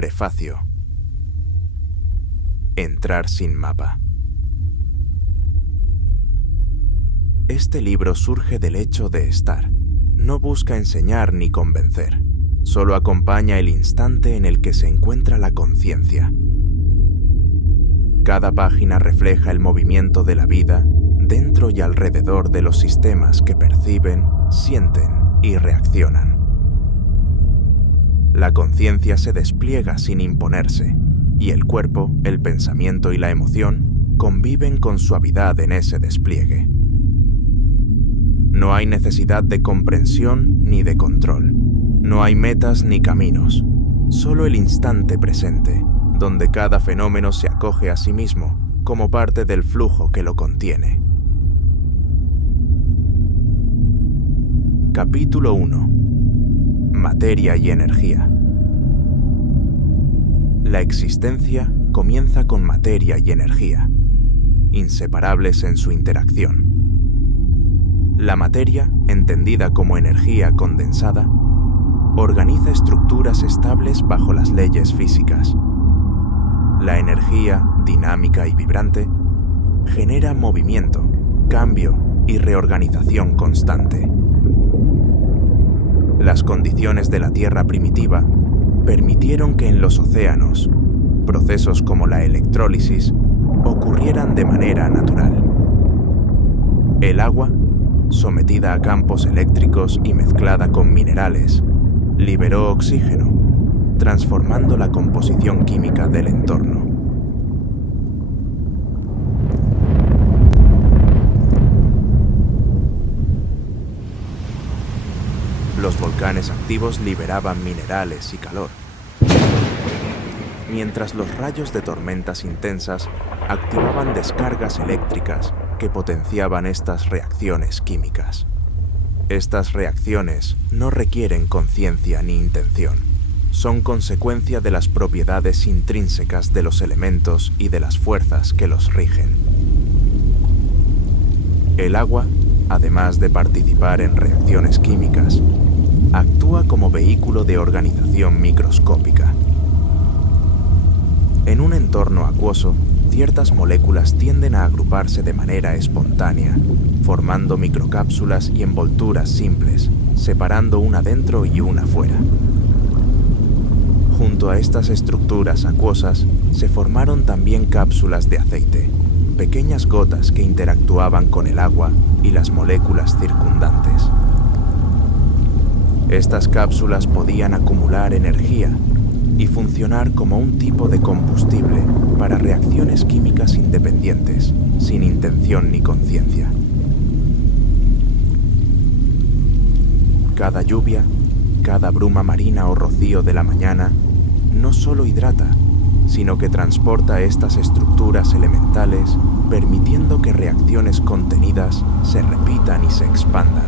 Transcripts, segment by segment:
Prefacio. Entrar sin mapa. Este libro surge del hecho de estar. No busca enseñar ni convencer. Solo acompaña el instante en el que se encuentra la conciencia. Cada página refleja el movimiento de la vida dentro y alrededor de los sistemas que perciben, sienten y reaccionan. La conciencia se despliega sin imponerse, y el cuerpo, el pensamiento y la emoción conviven con suavidad en ese despliegue. No hay necesidad de comprensión ni de control. No hay metas ni caminos, solo el instante presente, donde cada fenómeno se acoge a sí mismo como parte del flujo que lo contiene. Capítulo 1. Materia y energía. La existencia comienza con materia y energía, inseparables en su interacción. La materia, entendida como energía condensada, organiza estructuras estables bajo las leyes físicas. La energía, dinámica y vibrante, genera movimiento, cambio y reorganización constante. Las condiciones de la Tierra primitiva permitieron que en los océanos, procesos como la electrólisis ocurrieran de manera natural. El agua, sometida a campos eléctricos y mezclada con minerales, liberó oxígeno, transformando la composición química del entorno. Los volcanes activos liberaban minerales y calor, mientras los rayos de tormentas intensas activaban descargas eléctricas que potenciaban estas reacciones químicas. Estas reacciones no requieren conciencia ni intención. Son consecuencia de las propiedades intrínsecas de los elementos y de las fuerzas que los rigen. El agua, además de participar en reacciones químicas, actúa como vehículo de organización microscópica. En un entorno acuoso, ciertas moléculas tienden a agruparse de manera espontánea, formando microcápsulas y envolturas simples, separando una dentro y una fuera. Junto a estas estructuras acuosas se formaron también cápsulas de aceite, pequeñas gotas que interactuaban con el agua y las moléculas circundantes. Estas cápsulas podían acumular energía y funcionar como un tipo de combustible para reacciones químicas independientes, sin intención ni conciencia. Cada lluvia, cada bruma marina o rocío de la mañana no solo hidrata, sino que transporta estas estructuras elementales, permitiendo que reacciones contenidas se repitan y se expandan,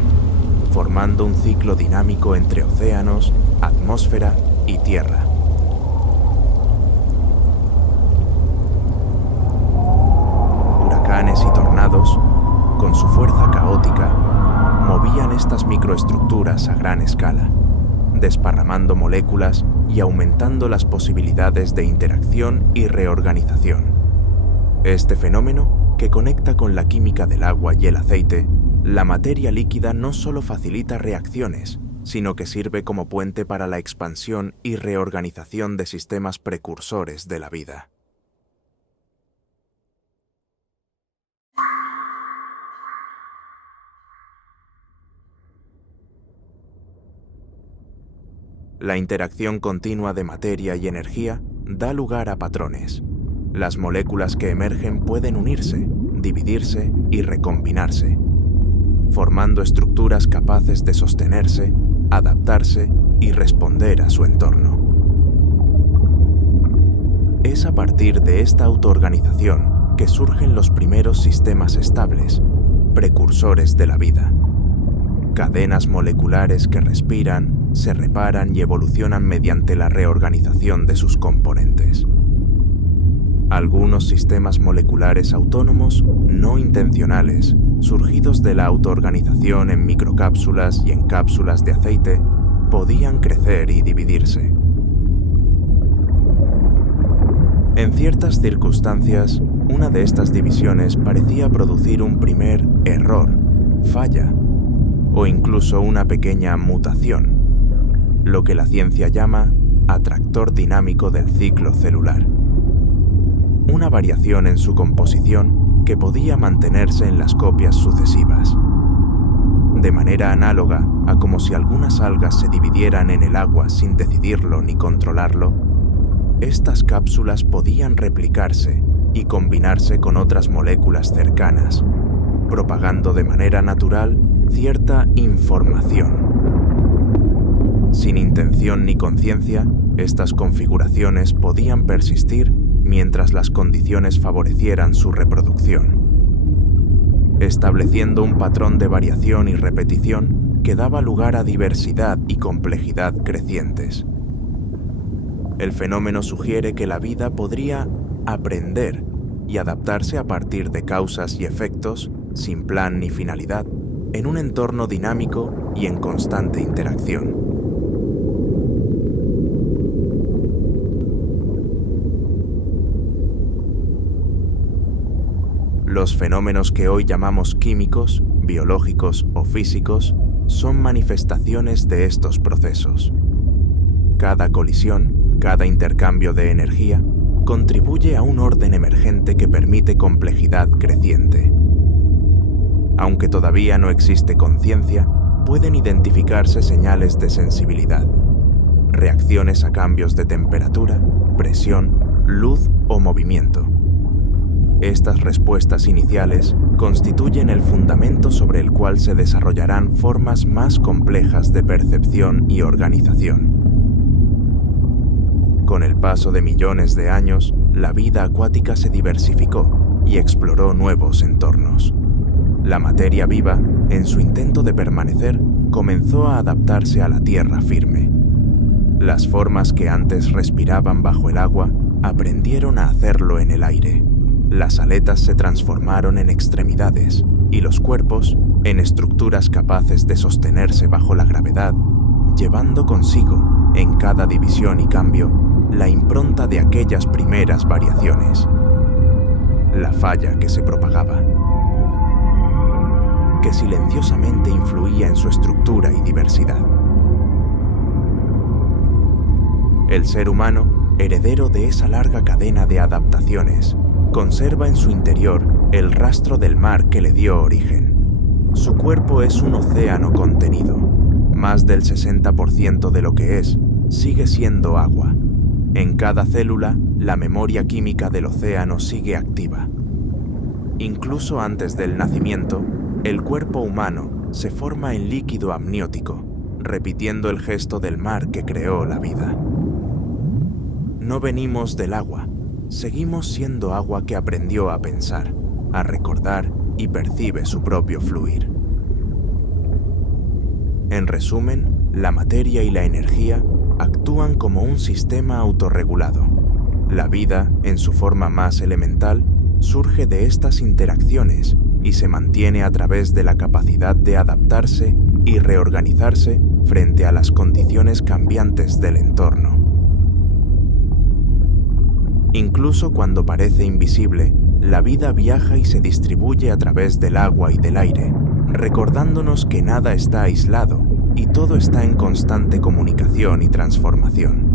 formando un ciclo dinámico entre océanos, atmósfera y tierra. Huracanes y tornados, con su fuerza caótica, movían estas microestructuras a gran escala, desparramando moléculas y aumentando las posibilidades de interacción y reorganización. Este fenómeno, que conecta con la química del agua y el aceite, la materia líquida no solo facilita reacciones, sino que sirve como puente para la expansión y reorganización de sistemas precursores de la vida. La interacción continua de materia y energía da lugar a patrones. Las moléculas que emergen pueden unirse, dividirse y recombinarse, formando estructuras capaces de sostenerse, adaptarse y responder a su entorno. Es a partir de esta autoorganización que surgen los primeros sistemas estables, precursores de la vida. Cadenas moleculares que respiran, se reparan y evolucionan mediante la reorganización de sus componentes. Algunos sistemas moleculares autónomos no intencionales, surgidos de la autoorganización en microcápsulas y en cápsulas de aceite, podían crecer y dividirse. En ciertas circunstancias, una de estas divisiones parecía producir un primer error, falla, o incluso una pequeña mutación, lo que la ciencia llama atractor dinámico del ciclo celular. Una variación en su composición que podía mantenerse en las copias sucesivas. De manera análoga a como si algunas algas se dividieran en el agua sin decidirlo ni controlarlo, estas cápsulas podían replicarse y combinarse con otras moléculas cercanas, propagando de manera natural cierta información. Sin intención ni conciencia, estas configuraciones podían persistir mientras las condiciones favorecieran su reproducción, estableciendo un patrón de variación y repetición que daba lugar a diversidad y complejidad crecientes. El fenómeno sugiere que la vida podría aprender y adaptarse a partir de causas y efectos, sin plan ni finalidad, en un entorno dinámico y en constante interacción. Los fenómenos que hoy llamamos químicos, biológicos o físicos son manifestaciones de estos procesos. Cada colisión, cada intercambio de energía, contribuye a un orden emergente que permite complejidad creciente. Aunque todavía no existe conciencia, pueden identificarse señales de sensibilidad, reacciones a cambios de temperatura, presión, luz o movimiento. Estas respuestas iniciales constituyen el fundamento sobre el cual se desarrollarán formas más complejas de percepción y organización. Con el paso de millones de años, la vida acuática se diversificó y exploró nuevos entornos. La materia viva, en su intento de permanecer, comenzó a adaptarse a la tierra firme. Las formas que antes respiraban bajo el agua aprendieron a hacerlo en el aire. Las aletas se transformaron en extremidades y los cuerpos en estructuras capaces de sostenerse bajo la gravedad, llevando consigo, en cada división y cambio, la impronta de aquellas primeras variaciones. La falla que se propagaba, que silenciosamente influía en su estructura y diversidad. El ser humano, heredero de esa larga cadena de adaptaciones, conserva en su interior el rastro del mar que le dio origen. Su cuerpo es un océano contenido. Más del 60% de lo que es sigue siendo agua. En cada célula, la memoria química del océano sigue activa. Incluso antes del nacimiento, el cuerpo humano se forma en líquido amniótico, repitiendo el gesto del mar que creó la vida. No venimos del agua. Seguimos siendo agua que aprendió a pensar, a recordar y percibe su propio fluir. En resumen, la materia y la energía actúan como un sistema autorregulado. La vida, en su forma más elemental, surge de estas interacciones y se mantiene a través de la capacidad de adaptarse y reorganizarse frente a las condiciones cambiantes del entorno. Incluso cuando parece invisible, la vida viaja y se distribuye a través del agua y del aire, recordándonos que nada está aislado y todo está en constante comunicación y transformación.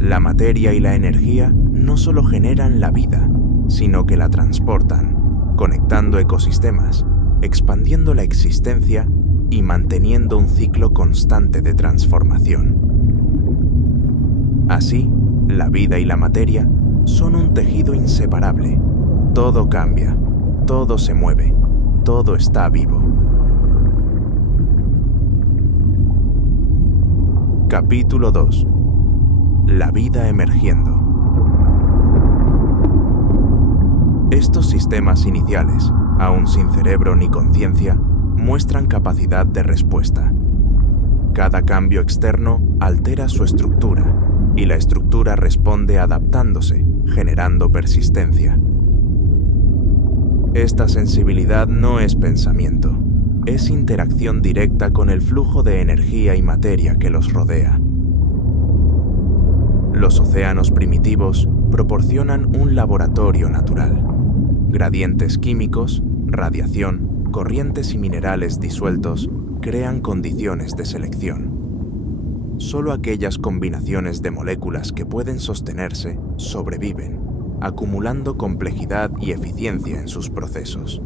La materia y la energía no solo generan la vida, sino que la transportan, conectando ecosistemas, expandiendo la existencia y manteniendo un ciclo constante de transformación. Así, la vida y la materia son un tejido inseparable. Todo cambia, todo se mueve, todo está vivo. Capítulo 2. La vida emergiendo. Estos sistemas iniciales, aún sin cerebro ni conciencia, muestran capacidad de respuesta. Cada cambio externo altera su estructura, y la estructura responde adaptándose, generando persistencia. Esta sensibilidad no es pensamiento, es interacción directa con el flujo de energía y materia que los rodea. Los océanos primitivos proporcionan un laboratorio natural. Gradientes químicos, radiación, corrientes y minerales disueltos crean condiciones de selección. Solo aquellas combinaciones de moléculas que pueden sostenerse sobreviven, acumulando complejidad y eficiencia en sus procesos.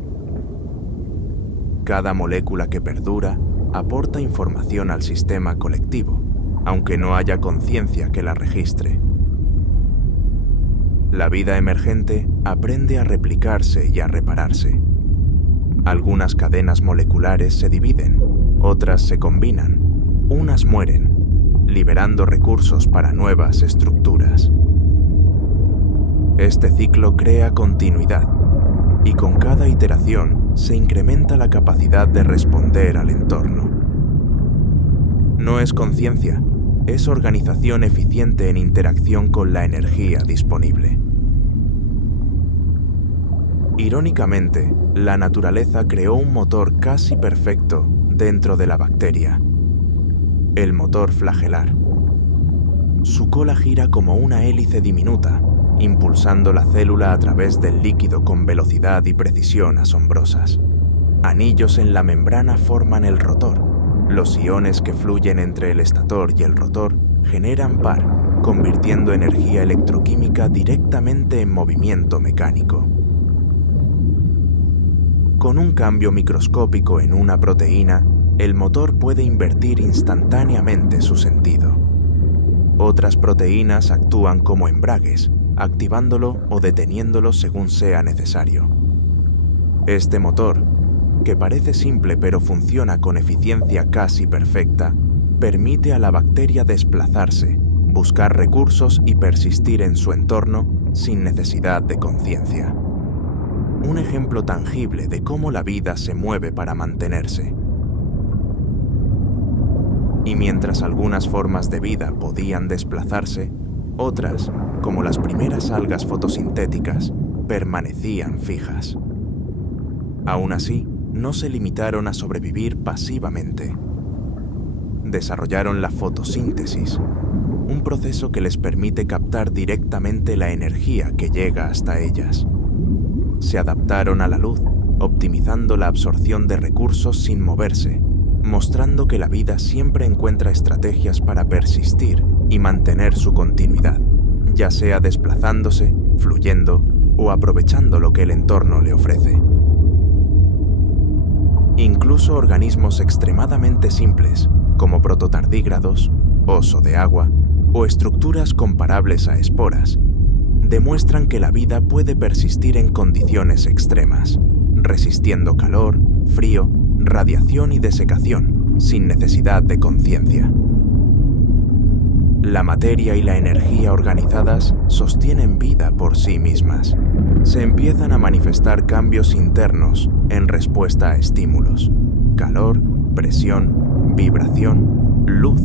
Cada molécula que perdura aporta información al sistema colectivo, aunque no haya conciencia que la registre. La vida emergente aprende a replicarse y a repararse. Algunas cadenas moleculares se dividen, otras se combinan, unas mueren, liberando recursos para nuevas estructuras. Este ciclo crea continuidad, y con cada iteración se incrementa la capacidad de responder al entorno. No es conciencia, es organización eficiente en interacción con la energía disponible. Irónicamente, la naturaleza creó un motor casi perfecto dentro de la bacteria, el motor flagelar. Su cola gira como una hélice diminuta, impulsando la célula a través del líquido con velocidad y precisión asombrosas. Anillos en la membrana forman el rotor. Los iones que fluyen entre el estator y el rotor generan par, convirtiendo energía electroquímica directamente en movimiento mecánico. Con un cambio microscópico en una proteína, el motor puede invertir instantáneamente su sentido. Otras proteínas actúan como embragues, activándolo o deteniéndolo según sea necesario. Este motor, que parece simple pero funciona con eficiencia casi perfecta, permite a la bacteria desplazarse, buscar recursos y persistir en su entorno sin necesidad de conciencia. Un ejemplo tangible de cómo la vida se mueve para mantenerse. Y mientras algunas formas de vida podían desplazarse, otras, como las primeras algas fotosintéticas, permanecían fijas. Aún así, no se limitaron a sobrevivir pasivamente. Desarrollaron la fotosíntesis, un proceso que les permite captar directamente la energía que llega hasta ellas. Se adaptaron a la luz, optimizando la absorción de recursos sin moverse, mostrando que la vida siempre encuentra estrategias para persistir y mantener su continuidad, ya sea desplazándose, fluyendo o aprovechando lo que el entorno le ofrece. Incluso organismos extremadamente simples, como prototardígrados, oso de agua o estructuras comparables a esporas, demuestran que la vida puede persistir en condiciones extremas, resistiendo calor, frío, radiación y desecación, sin necesidad de conciencia. La materia y la energía organizadas sostienen vida por sí mismas. Se empiezan a manifestar cambios internos en respuesta a estímulos: calor, presión, vibración, luz.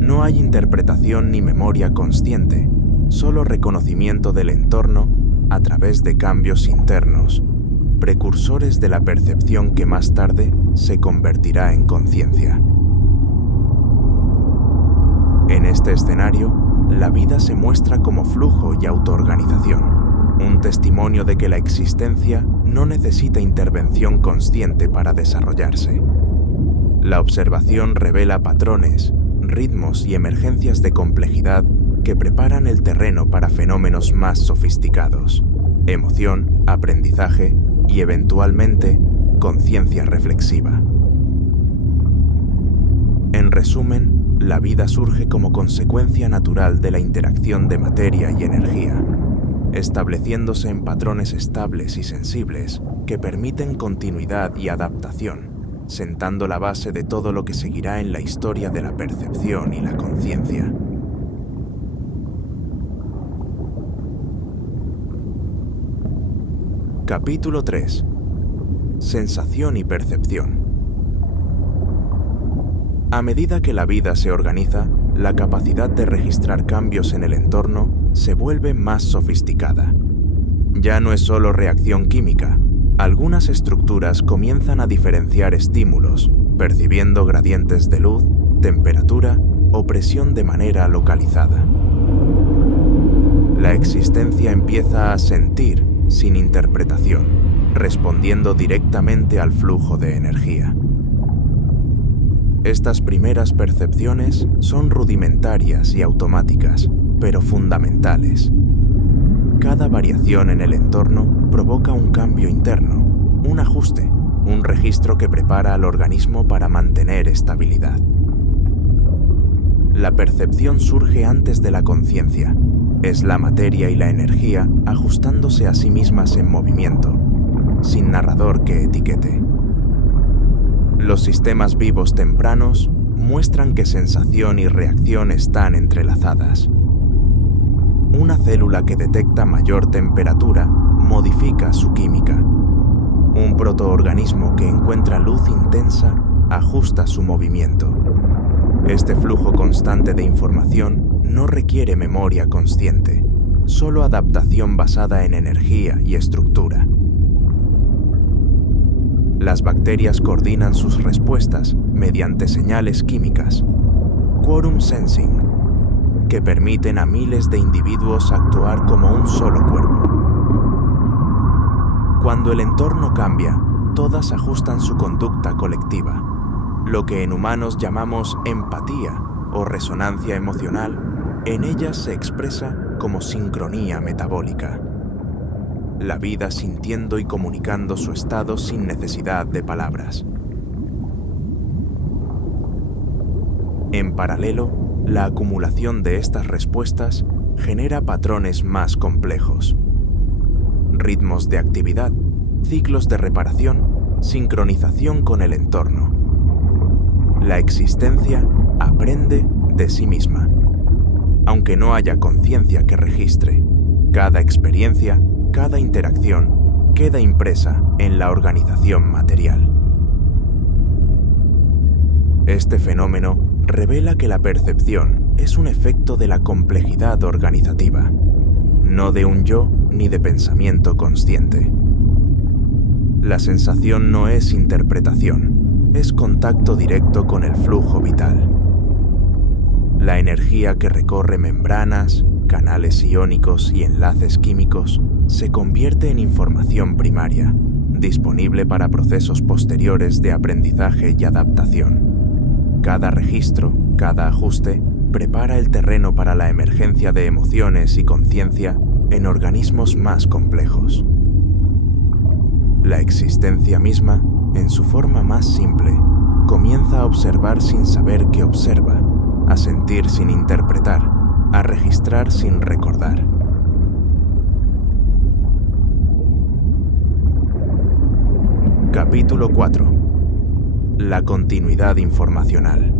No hay interpretación ni memoria consciente, solo reconocimiento del entorno a través de cambios internos, precursores de la percepción que más tarde se convertirá en conciencia. En este escenario, la vida se muestra como flujo y autoorganización, un testimonio de que la existencia no necesita intervención consciente para desarrollarse. La observación revela patrones, ritmos y emergencias de complejidad que preparan el terreno para fenómenos más sofisticados: emoción, aprendizaje y, eventualmente, conciencia reflexiva. En resumen, la vida surge como consecuencia natural de la interacción de materia y energía, estableciéndose en patrones estables y sensibles que permiten continuidad y adaptación, sentando la base de todo lo que seguirá en la historia de la percepción y la conciencia. Capítulo 3. Sensación y percepción. A medida que la vida se organiza, la capacidad de registrar cambios en el entorno se vuelve más sofisticada. Ya no es solo reacción química. Algunas estructuras comienzan a diferenciar estímulos, percibiendo gradientes de luz, temperatura o presión de manera localizada. La existencia empieza a sentir sin interpretación, respondiendo directamente al flujo de energía. Estas primeras percepciones son rudimentarias y automáticas, pero fundamentales. Cada variación en el entorno provoca un cambio interno, un ajuste, un registro que prepara al organismo para mantener estabilidad. La percepción surge antes de la conciencia. Es la materia y la energía ajustándose a sí mismas en movimiento, sin narrador que etiquete. Los sistemas vivos tempranos muestran que sensación y reacción están entrelazadas. Una célula que detecta mayor temperatura modifica su química. Un protoorganismo que encuentra luz intensa ajusta su movimiento. Este flujo constante de información no requiere memoria consciente, solo adaptación basada en energía y estructura. Las bacterias coordinan sus respuestas mediante señales químicas, quorum sensing, que permiten a miles de individuos actuar como un solo cuerpo. Cuando el entorno cambia, todas ajustan su conducta colectiva. Lo que en humanos llamamos empatía o resonancia emocional, en ellas se expresa como sincronía metabólica. La vida sintiendo y comunicando su estado sin necesidad de palabras. En paralelo, la acumulación de estas respuestas genera patrones más complejos. Ritmos de actividad, ciclos de reparación, sincronización con el entorno. La existencia aprende de sí misma. Aunque no haya conciencia que registre, cada experiencia, cada interacción queda impresa en la organización material. Este fenómeno revela que la percepción es un efecto de la complejidad organizativa, no de un yo ni de pensamiento consciente. La sensación no es interpretación, es contacto directo con el flujo vital. La energía que recorre membranas, canales iónicos y enlaces químicos se convierte en información primaria, disponible para procesos posteriores de aprendizaje y adaptación. Cada registro, cada ajuste, prepara el terreno para la emergencia de emociones y conciencia en organismos más complejos. La existencia misma, en su forma más simple, comienza a observar sin saber que observa, a sentir sin interpretar, a registrar sin recordar. Capítulo 4. La continuidad informacional.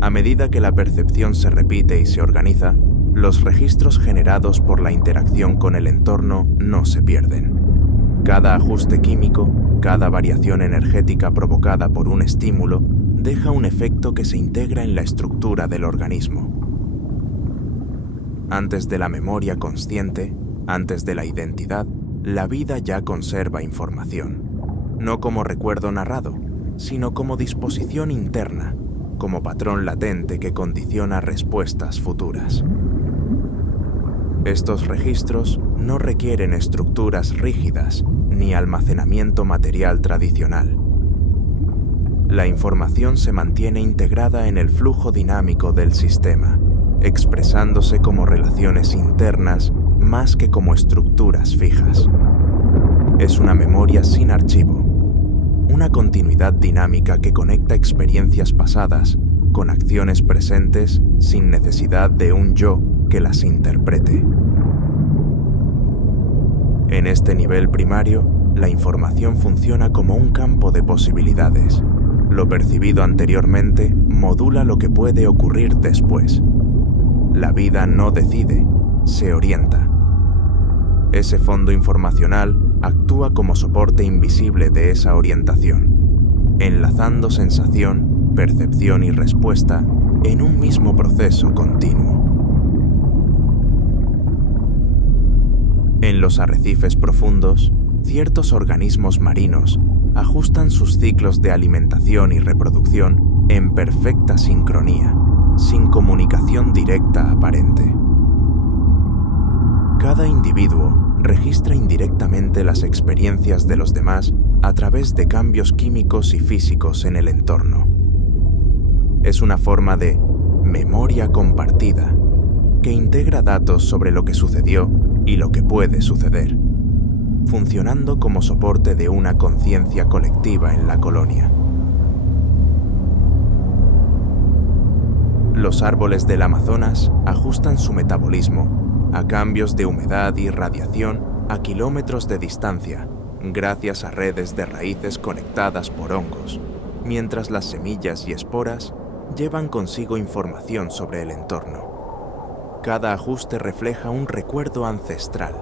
A medida que la percepción se repite y se organiza, los registros generados por la interacción con el entorno no se pierden. Cada ajuste químico, cada variación energética provocada por un estímulo, deja un efecto que se integra en la estructura del organismo. Antes de la memoria consciente, antes de la identidad, la vida ya conserva información, no como recuerdo narrado, sino como disposición interna, como patrón latente que condiciona respuestas futuras. Estos registros no requieren estructuras rígidas ni almacenamiento material tradicional. La información se mantiene integrada en el flujo dinámico del sistema, expresándose como relaciones internas más que como estructuras fijas. Es una memoria sin archivo, una continuidad dinámica que conecta experiencias pasadas con acciones presentes sin necesidad de un yo que las interprete. En este nivel primario, la información funciona como un campo de posibilidades. Lo percibido anteriormente modula lo que puede ocurrir después. La vida no decide, se orienta. Ese fondo informacional actúa como soporte invisible de esa orientación, enlazando sensación, percepción y respuesta en un mismo proceso continuo. En los arrecifes profundos, ciertos organismos marinos ajustan sus ciclos de alimentación y reproducción en perfecta sincronía, sin comunicación directa aparente. Cada individuo registra indirectamente las experiencias de los demás a través de cambios químicos y físicos en el entorno. Es una forma de memoria compartida que integra datos sobre lo que sucedió y lo que puede suceder, funcionando como soporte de una conciencia colectiva en la colonia. Los árboles del Amazonas ajustan su metabolismo a cambios de humedad y radiación a kilómetros de distancia, gracias a redes de raíces conectadas por hongos, mientras las semillas y esporas llevan consigo información sobre el entorno. Cada ajuste refleja un recuerdo ancestral,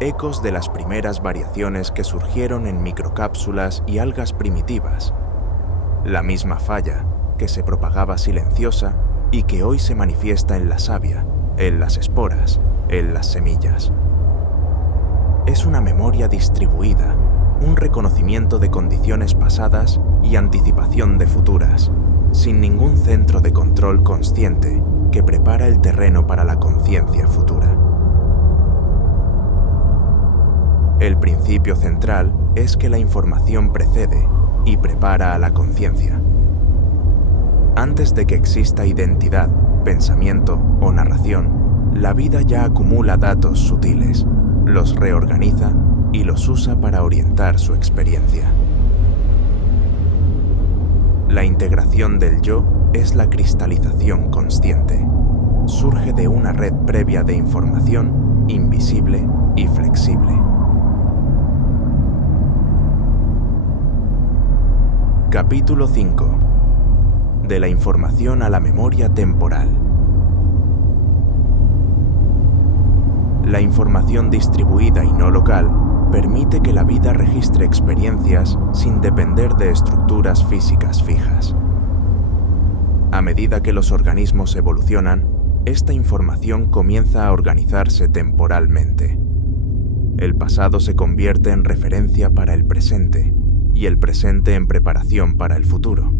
ecos de las primeras variaciones que surgieron en microcápsulas y algas primitivas. La misma falla, que se propagaba silenciosa y que hoy se manifiesta en la savia, en las esporas, en las semillas. Es una memoria distribuida, un reconocimiento de condiciones pasadas y anticipación de futuras, sin ningún centro de control consciente que prepara el terreno para la conciencia futura. El principio central es que la información precede y prepara a la conciencia. Antes de que exista identidad, pensamiento o narración, la vida ya acumula datos sutiles, los reorganiza y los usa para orientar su experiencia. La integración del yo es la cristalización consciente. Surge de una red previa de información invisible y flexible. Capítulo 5. De la información a la memoria temporal. La información distribuida y no local permite que la vida registre experiencias sin depender de estructuras físicas fijas. A medida que los organismos evolucionan, esta información comienza a organizarse temporalmente. El pasado se convierte en referencia para el presente y el presente en preparación para el futuro.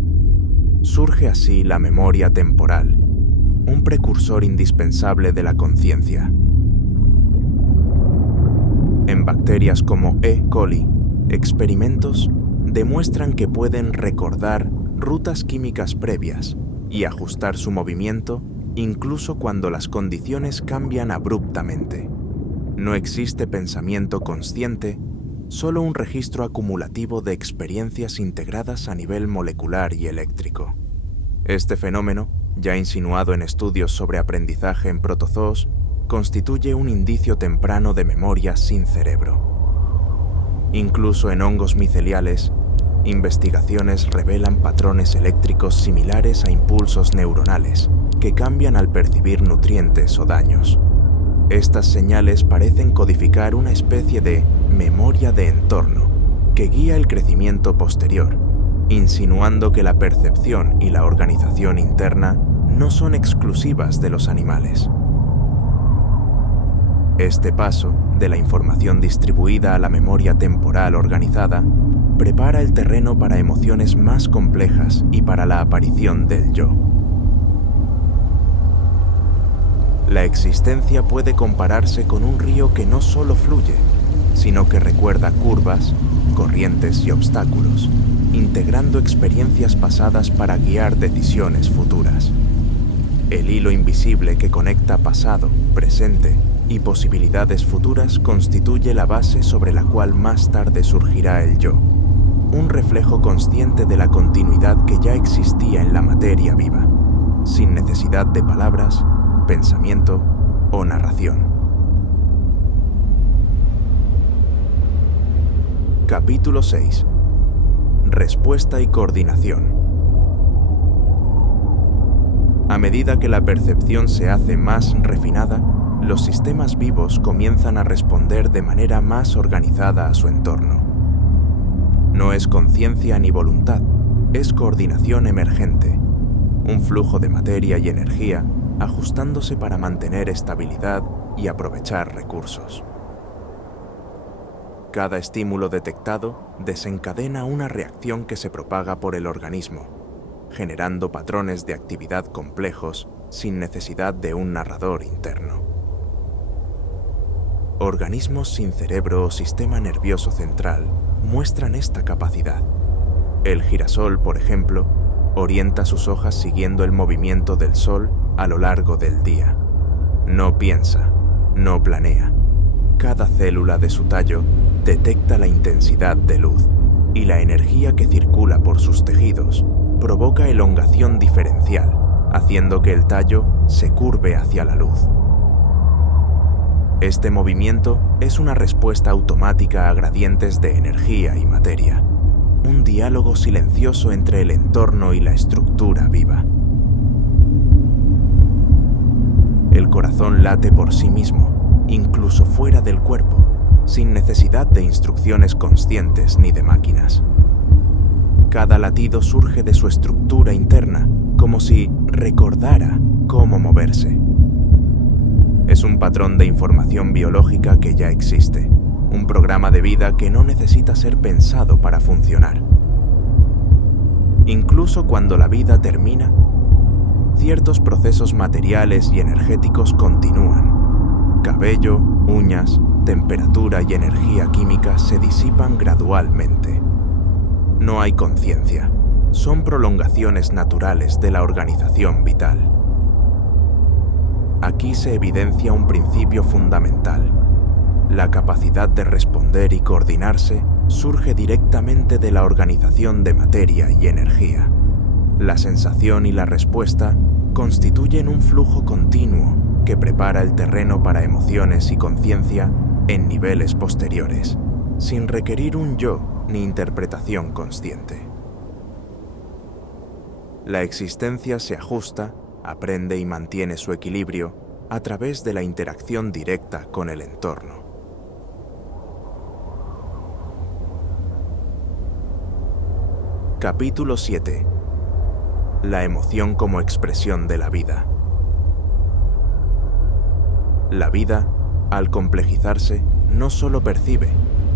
Surge así la memoria temporal, un precursor indispensable de la conciencia. En bacterias como E. coli, experimentos demuestran que pueden recordar rutas químicas previas y ajustar su movimiento incluso cuando las condiciones cambian abruptamente. No existe pensamiento consciente, solo un registro acumulativo de experiencias integradas a nivel molecular y eléctrico. Este fenómeno, ya insinuado en estudios sobre aprendizaje en protozoos, constituye un indicio temprano de memoria sin cerebro. Incluso en hongos miceliales, investigaciones revelan patrones eléctricos similares a impulsos neuronales que cambian al percibir nutrientes o daños. Estas señales parecen codificar una especie de memoria de entorno que guía el crecimiento posterior, insinuando que la percepción y la organización interna no son exclusivas de los animales. Este paso, de la información distribuida a la memoria temporal organizada, prepara el terreno para emociones más complejas y para la aparición del yo. La existencia puede compararse con un río que no solo fluye, sino que recuerda curvas, corrientes y obstáculos, integrando experiencias pasadas para guiar decisiones futuras. El hilo invisible que conecta pasado, presente y posibilidades futuras constituye la base sobre la cual más tarde surgirá el yo, un reflejo consciente de la continuidad que ya existía en la materia viva, sin necesidad de palabras, pensamiento o narración. Capítulo 6. Respuesta y coordinación. A medida que la percepción se hace más refinada, los sistemas vivos comienzan a responder de manera más organizada a su entorno. No es conciencia ni voluntad, es coordinación emergente, un flujo de materia y energía ajustándose para mantener estabilidad y aprovechar recursos. Cada estímulo detectado desencadena una reacción que se propaga por el organismo, generando patrones de actividad complejos sin necesidad de un narrador interno. Organismos sin cerebro o sistema nervioso central muestran esta capacidad. El girasol, por ejemplo, orienta sus hojas siguiendo el movimiento del sol a lo largo del día. No piensa, no planea. Cada célula de su tallo detecta la intensidad de luz y la energía que circula por sus tejidos provoca elongación diferencial, haciendo que el tallo se curve hacia la luz. Este movimiento es una respuesta automática a gradientes de energía y materia, un diálogo silencioso entre el entorno y la estructura viva. El corazón late por sí mismo, incluso fuera del cuerpo, sin necesidad de instrucciones conscientes ni de máquinas. Cada latido surge de su estructura interna, como si recordara cómo moverse. Es un patrón de información biológica que ya existe, un programa de vida que no necesita ser pensado para funcionar. Incluso cuando la vida termina, ciertos procesos materiales y energéticos continúan. Cabello, uñas, temperatura y energía química se disipan gradualmente. No hay conciencia, son prolongaciones naturales de la organización vital. Aquí se evidencia un principio fundamental. La capacidad de responder y coordinarse surge directamente de la organización de materia y energía. La sensación y la respuesta constituyen un flujo continuo que prepara el terreno para emociones y conciencia en niveles posteriores, sin requerir un yo ni interpretación consciente. La existencia se ajusta, aprende y mantiene su equilibrio a través de la interacción directa con el entorno. Capítulo 7. La emoción como expresión de la vida. La vida, al complejizarse, no solo percibe,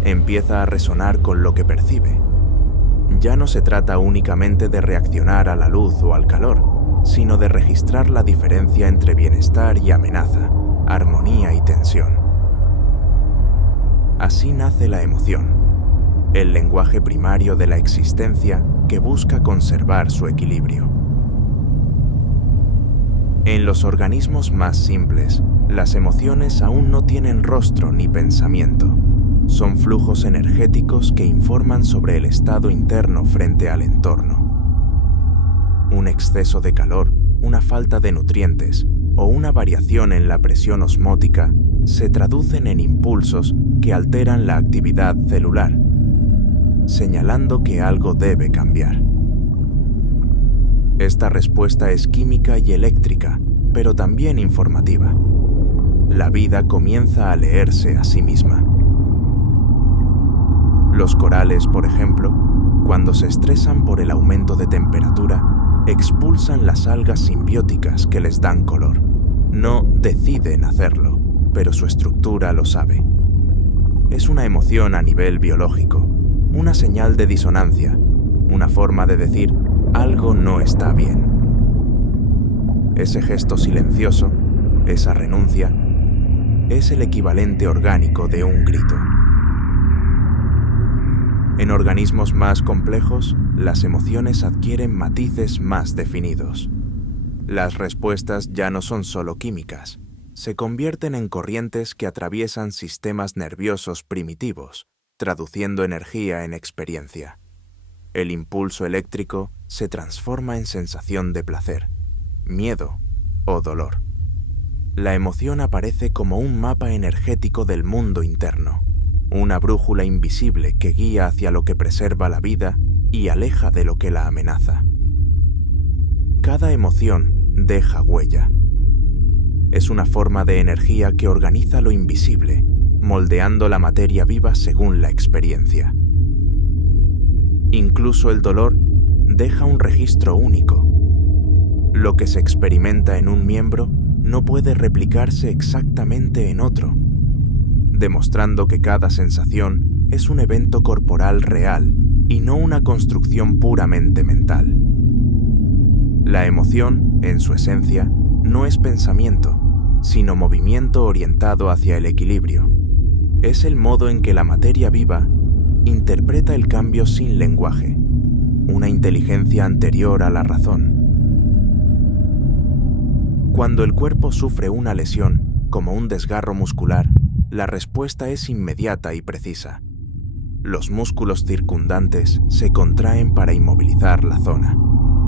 empieza a resonar con lo que percibe. Ya no se trata únicamente de reaccionar a la luz o al calor, sino de registrar la diferencia entre bienestar y amenaza, armonía y tensión. Así nace la emoción, el lenguaje primario de la existencia que busca conservar su equilibrio. En los organismos más simples, las emociones aún no tienen rostro ni pensamiento. Son flujos energéticos que informan sobre el estado interno frente al entorno. Un exceso de calor, una falta de nutrientes o una variación en la presión osmótica se traducen en impulsos que alteran la actividad celular, señalando que algo debe cambiar. Esta respuesta es química y eléctrica, pero también informativa. La vida comienza a leerse a sí misma. Los corales, por ejemplo, cuando se estresan por el aumento de temperatura, expulsan las algas simbióticas que les dan color. No deciden hacerlo, pero su estructura lo sabe. Es una emoción a nivel biológico, una señal de disonancia, una forma de decir algo no está bien. Ese gesto silencioso, esa renuncia, es el equivalente orgánico de un grito. En organismos más complejos, las emociones adquieren matices más definidos. Las respuestas ya no son solo químicas, se convierten en corrientes que atraviesan sistemas nerviosos primitivos, traduciendo energía en experiencia. El impulso eléctrico se transforma en sensación de placer, miedo o dolor. La emoción aparece como un mapa energético del mundo interno, una brújula invisible que guía hacia lo que preserva la vida y aleja de lo que la amenaza. Cada emoción deja huella. Es una forma de energía que organiza lo invisible, moldeando la materia viva según la experiencia. Incluso el dolor deja un registro único. Lo que se experimenta en un miembro no puede replicarse exactamente en otro, demostrando que cada sensación es un evento corporal real y no una construcción puramente mental. La emoción, en su esencia, no es pensamiento, sino movimiento orientado hacia el equilibrio. Es el modo en que la materia viva interpreta el cambio sin lenguaje, una inteligencia anterior a la razón. Cuando el cuerpo sufre una lesión, como un desgarro muscular, la respuesta es inmediata y precisa. Los músculos circundantes se contraen para inmovilizar la zona.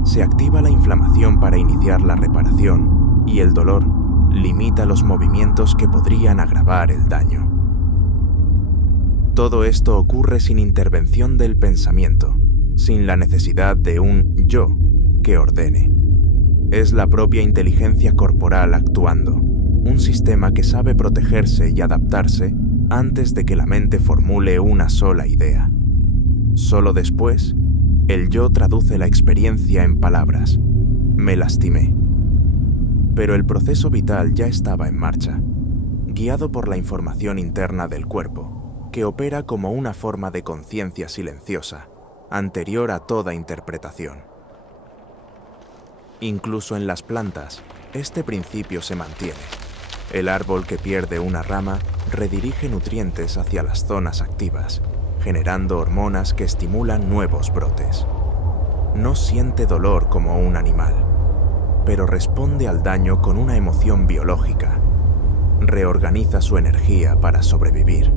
Se activa la inflamación para iniciar la reparación y el dolor limita los movimientos que podrían agravar el daño. Todo esto ocurre sin intervención del pensamiento, sin la necesidad de un yo que ordene. Es la propia inteligencia corporal actuando, un sistema que sabe protegerse y adaptarse antes de que la mente formule una sola idea. Solo después, el yo traduce la experiencia en palabras. Me lastimé. Pero el proceso vital ya estaba en marcha, guiado por la información interna del cuerpo, que opera como una forma de conciencia silenciosa, anterior a toda interpretación. Incluso en las plantas, este principio se mantiene. El árbol que pierde una rama redirige nutrientes hacia las zonas activas, generando hormonas que estimulan nuevos brotes. No siente dolor como un animal, pero responde al daño con una emoción biológica. Reorganiza su energía para sobrevivir.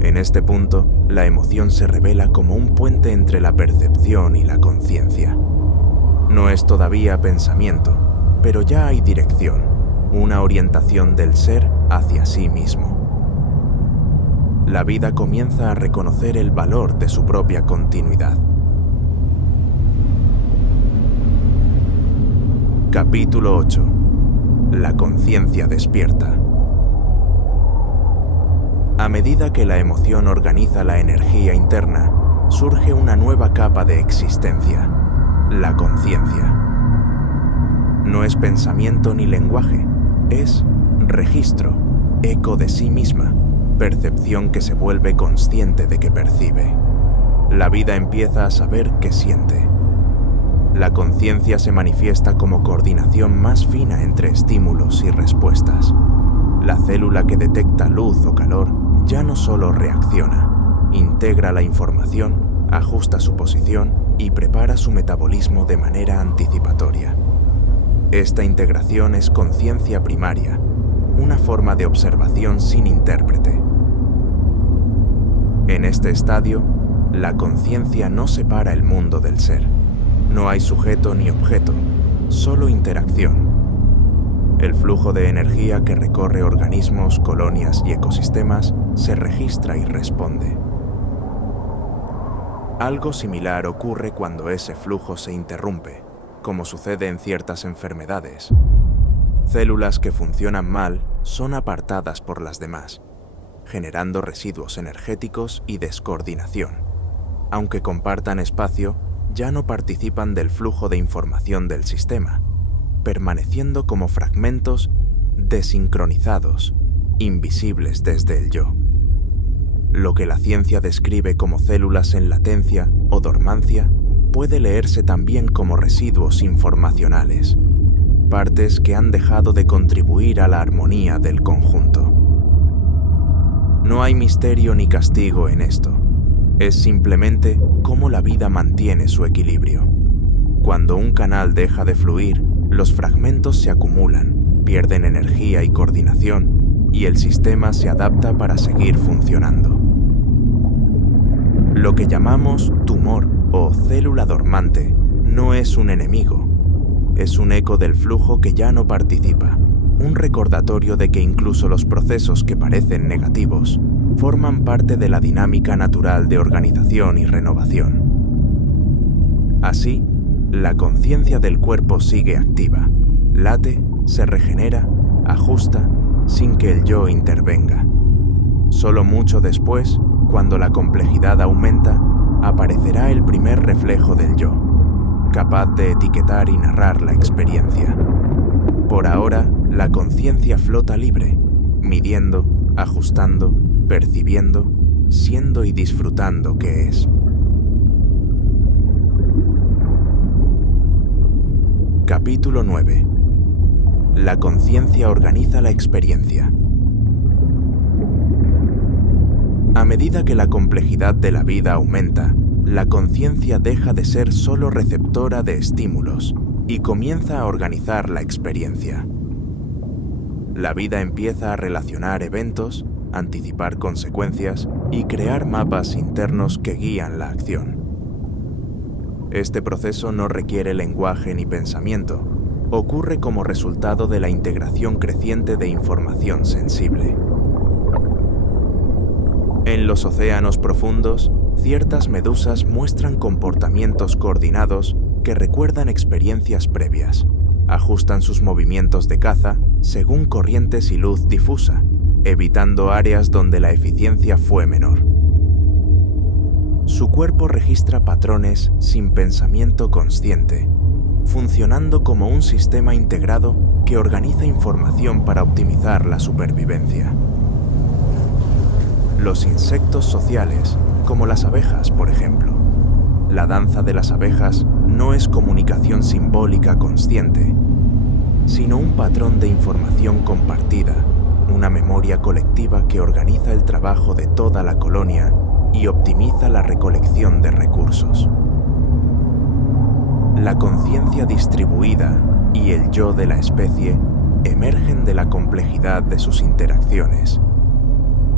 En este punto, la emoción se revela como un puente entre la percepción y la conciencia. No es todavía pensamiento, pero ya hay dirección, una orientación del ser hacia sí mismo. La vida comienza a reconocer el valor de su propia continuidad. Capítulo 8. La conciencia despierta. A medida que la emoción organiza la energía interna, surge una nueva capa de existencia, la conciencia. No es pensamiento ni lenguaje, es registro, eco de sí misma, percepción que se vuelve consciente de que percibe. La vida empieza a saber que siente. La conciencia se manifiesta como coordinación más fina entre estímulos y respuestas. La célula que detecta luz o calor ya no solo reacciona, integra la información, ajusta su posición y prepara su metabolismo de manera anticipatoria. Esta integración es conciencia primaria, una forma de observación sin intérprete. En este estadio, la conciencia no separa el mundo del ser. No hay sujeto ni objeto, solo interacción. El flujo de energía que recorre organismos, colonias y ecosistemas se registra y responde. Algo similar ocurre cuando ese flujo se interrumpe, como sucede en ciertas enfermedades. Células que funcionan mal son apartadas por las demás, generando residuos energéticos y descoordinación. Aunque compartan espacio, ya no participan del flujo de información del sistema, permaneciendo como fragmentos desincronizados, invisibles desde el yo. Lo que la ciencia describe como células en latencia o dormancia puede leerse también como residuos informacionales, partes que han dejado de contribuir a la armonía del conjunto. No hay misterio ni castigo en esto. Es simplemente cómo la vida mantiene su equilibrio. Cuando un canal deja de fluir, los fragmentos se acumulan, pierden energía y coordinación, y el sistema se adapta para seguir funcionando. Lo que llamamos tumor o célula dormante no es un enemigo, es un eco del flujo que ya no participa, un recordatorio de que incluso los procesos que parecen negativos forman parte de la dinámica natural de organización y renovación. Así, la conciencia del cuerpo sigue activa, late, se regenera, ajusta, sin que el yo intervenga. Solo mucho después, cuando la complejidad aumenta, aparecerá el primer reflejo del yo, capaz de etiquetar y narrar la experiencia. Por ahora, la conciencia flota libre, midiendo, ajustando, percibiendo, siendo y disfrutando que es. Capítulo 9. La conciencia organiza la experiencia. A medida que la complejidad de la vida aumenta, la conciencia deja de ser solo receptora de estímulos y comienza a organizar la experiencia. La vida empieza a relacionar eventos, anticipar consecuencias y crear mapas internos que guían la acción. Este proceso no requiere lenguaje ni pensamiento, ocurre como resultado de la integración creciente de información sensible. En los océanos profundos, ciertas medusas muestran comportamientos coordinados que recuerdan experiencias previas, ajustan sus movimientos de caza según corrientes y luz difusa, evitando áreas donde la eficiencia fue menor. Su cuerpo registra patrones sin pensamiento consciente, funcionando como un sistema integrado que organiza información para optimizar la supervivencia. Los insectos sociales, como las abejas, por ejemplo. La danza de las abejas no es comunicación simbólica consciente, sino un patrón de información compartida, una memoria colectiva que organiza el trabajo de toda la colonia y optimiza la recolección de recursos. La conciencia distribuida y el yo de la especie emergen de la complejidad de sus interacciones,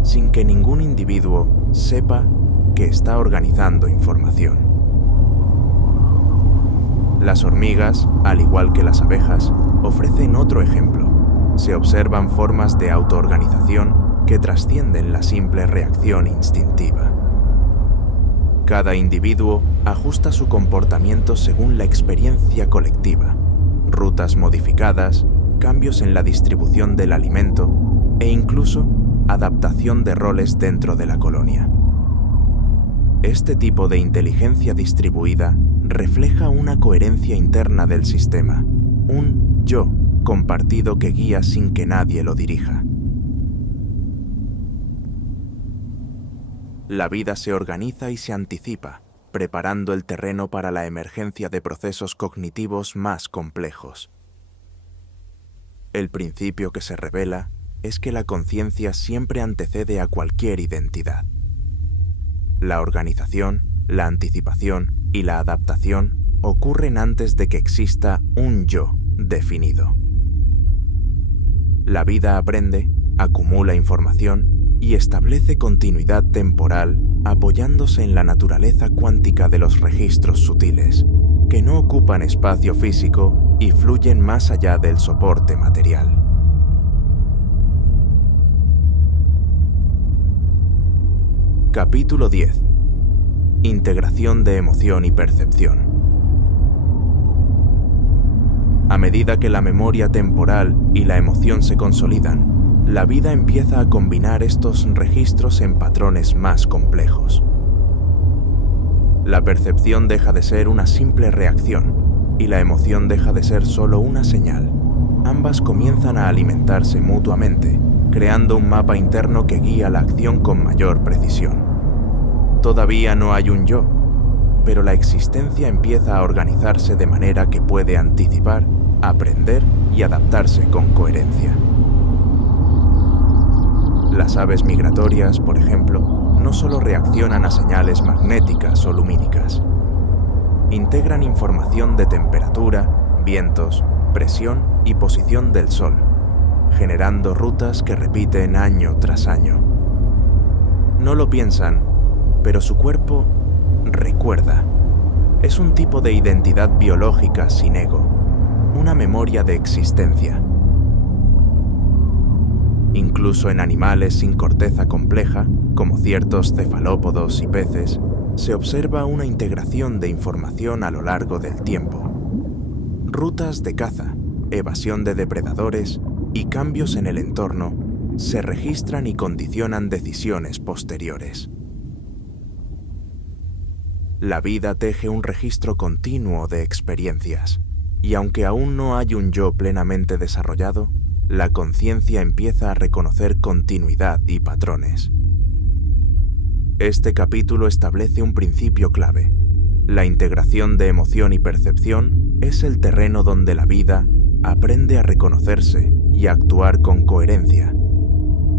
sin que ningún individuo sepa que está organizando información. Las hormigas, al igual que las abejas, ofrecen otro ejemplo. Se observan formas de autoorganización que trascienden la simple reacción instintiva. Cada individuo ajusta su comportamiento según la experiencia colectiva, rutas modificadas, cambios en la distribución del alimento e incluso adaptación de roles dentro de la colonia. Este tipo de inteligencia distribuida refleja una coherencia interna del sistema, un yo compartido que guía sin que nadie lo dirija. La vida se organiza y se anticipa, preparando el terreno para la emergencia de procesos cognitivos más complejos. El principio que se revela es que la conciencia siempre antecede a cualquier identidad. La organización, la anticipación y la adaptación ocurren antes de que exista un yo definido. La vida aprende, acumula información y establece continuidad temporal apoyándose en la naturaleza cuántica de los registros sutiles, que no ocupan espacio físico y fluyen más allá del soporte material. Capítulo 10. Integración de emoción y percepción. A medida que la memoria temporal y la emoción se consolidan, la vida empieza a combinar estos registros en patrones más complejos. La percepción deja de ser una simple reacción y la emoción deja de ser solo una señal. Ambas comienzan a alimentarse mutuamente, creando un mapa interno que guía la acción con mayor precisión. Todavía no hay un yo, pero la existencia empieza a organizarse de manera que puede anticipar, aprender y adaptarse con coherencia. Las aves migratorias, por ejemplo, no solo reaccionan a señales magnéticas o lumínicas. Integran información de temperatura, vientos, presión y posición del sol, generando rutas que repiten año tras año. No lo piensan, pero su cuerpo recuerda. Es un tipo de identidad biológica sin ego, una memoria de existencia. Incluso en animales sin corteza compleja, como ciertos cefalópodos y peces, se observa una integración de información a lo largo del tiempo. Rutas de caza, evasión de depredadores y cambios en el entorno se registran y condicionan decisiones posteriores. La vida teje un registro continuo de experiencias, y aunque aún no hay un yo plenamente desarrollado, la conciencia empieza a reconocer continuidad y patrones. Este capítulo establece un principio clave. La integración de emoción y percepción es el terreno donde la vida aprende a reconocerse y a actuar con coherencia,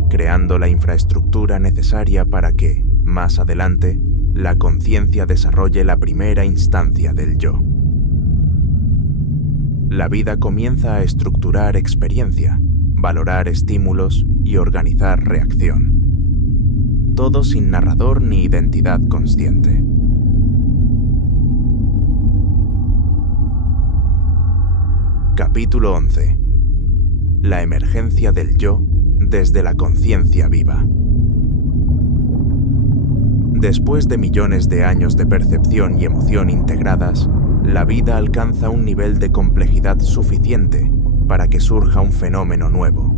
creando la infraestructura necesaria para que, más adelante, la conciencia desarrolle la primera instancia del yo. La vida comienza a estructurar experiencia, valorar estímulos y organizar reacción. Todo sin narrador ni identidad consciente. Capítulo 11. La emergencia del yo desde la conciencia viva. Después de millones de años de percepción y emoción integradas, la vida alcanza un nivel de complejidad suficiente para que surja un fenómeno nuevo: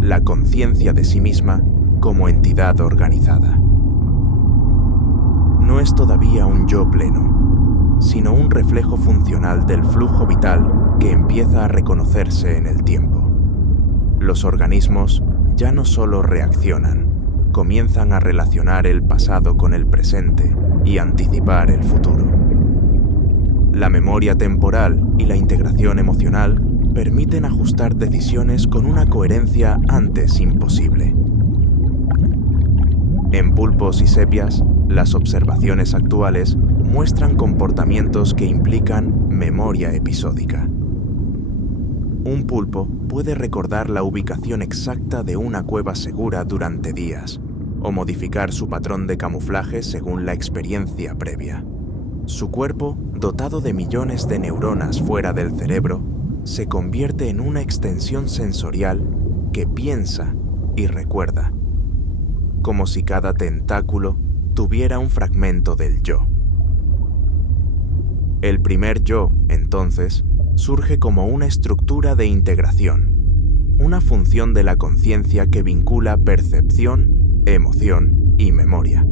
la conciencia de sí misma como entidad organizada. No es todavía un yo pleno, sino un reflejo funcional del flujo vital que empieza a reconocerse en el tiempo. Los organismos ya no solo reaccionan, comienzan a relacionar el pasado con el presente y anticipar el futuro. La memoria temporal y la integración emocional permiten ajustar decisiones con una coherencia antes imposible. En pulpos y sepias, las observaciones actuales muestran comportamientos que implican memoria episódica. Un pulpo puede recordar la ubicación exacta de una cueva segura durante días, o modificar su patrón de camuflaje según la experiencia previa. Su cuerpo, dotado de millones de neuronas fuera del cerebro, se convierte en una extensión sensorial que piensa y recuerda, como si cada tentáculo tuviera un fragmento del yo. El primer yo, entonces, surge como una estructura de integración, una función de la conciencia que vincula percepción, emoción y memoria.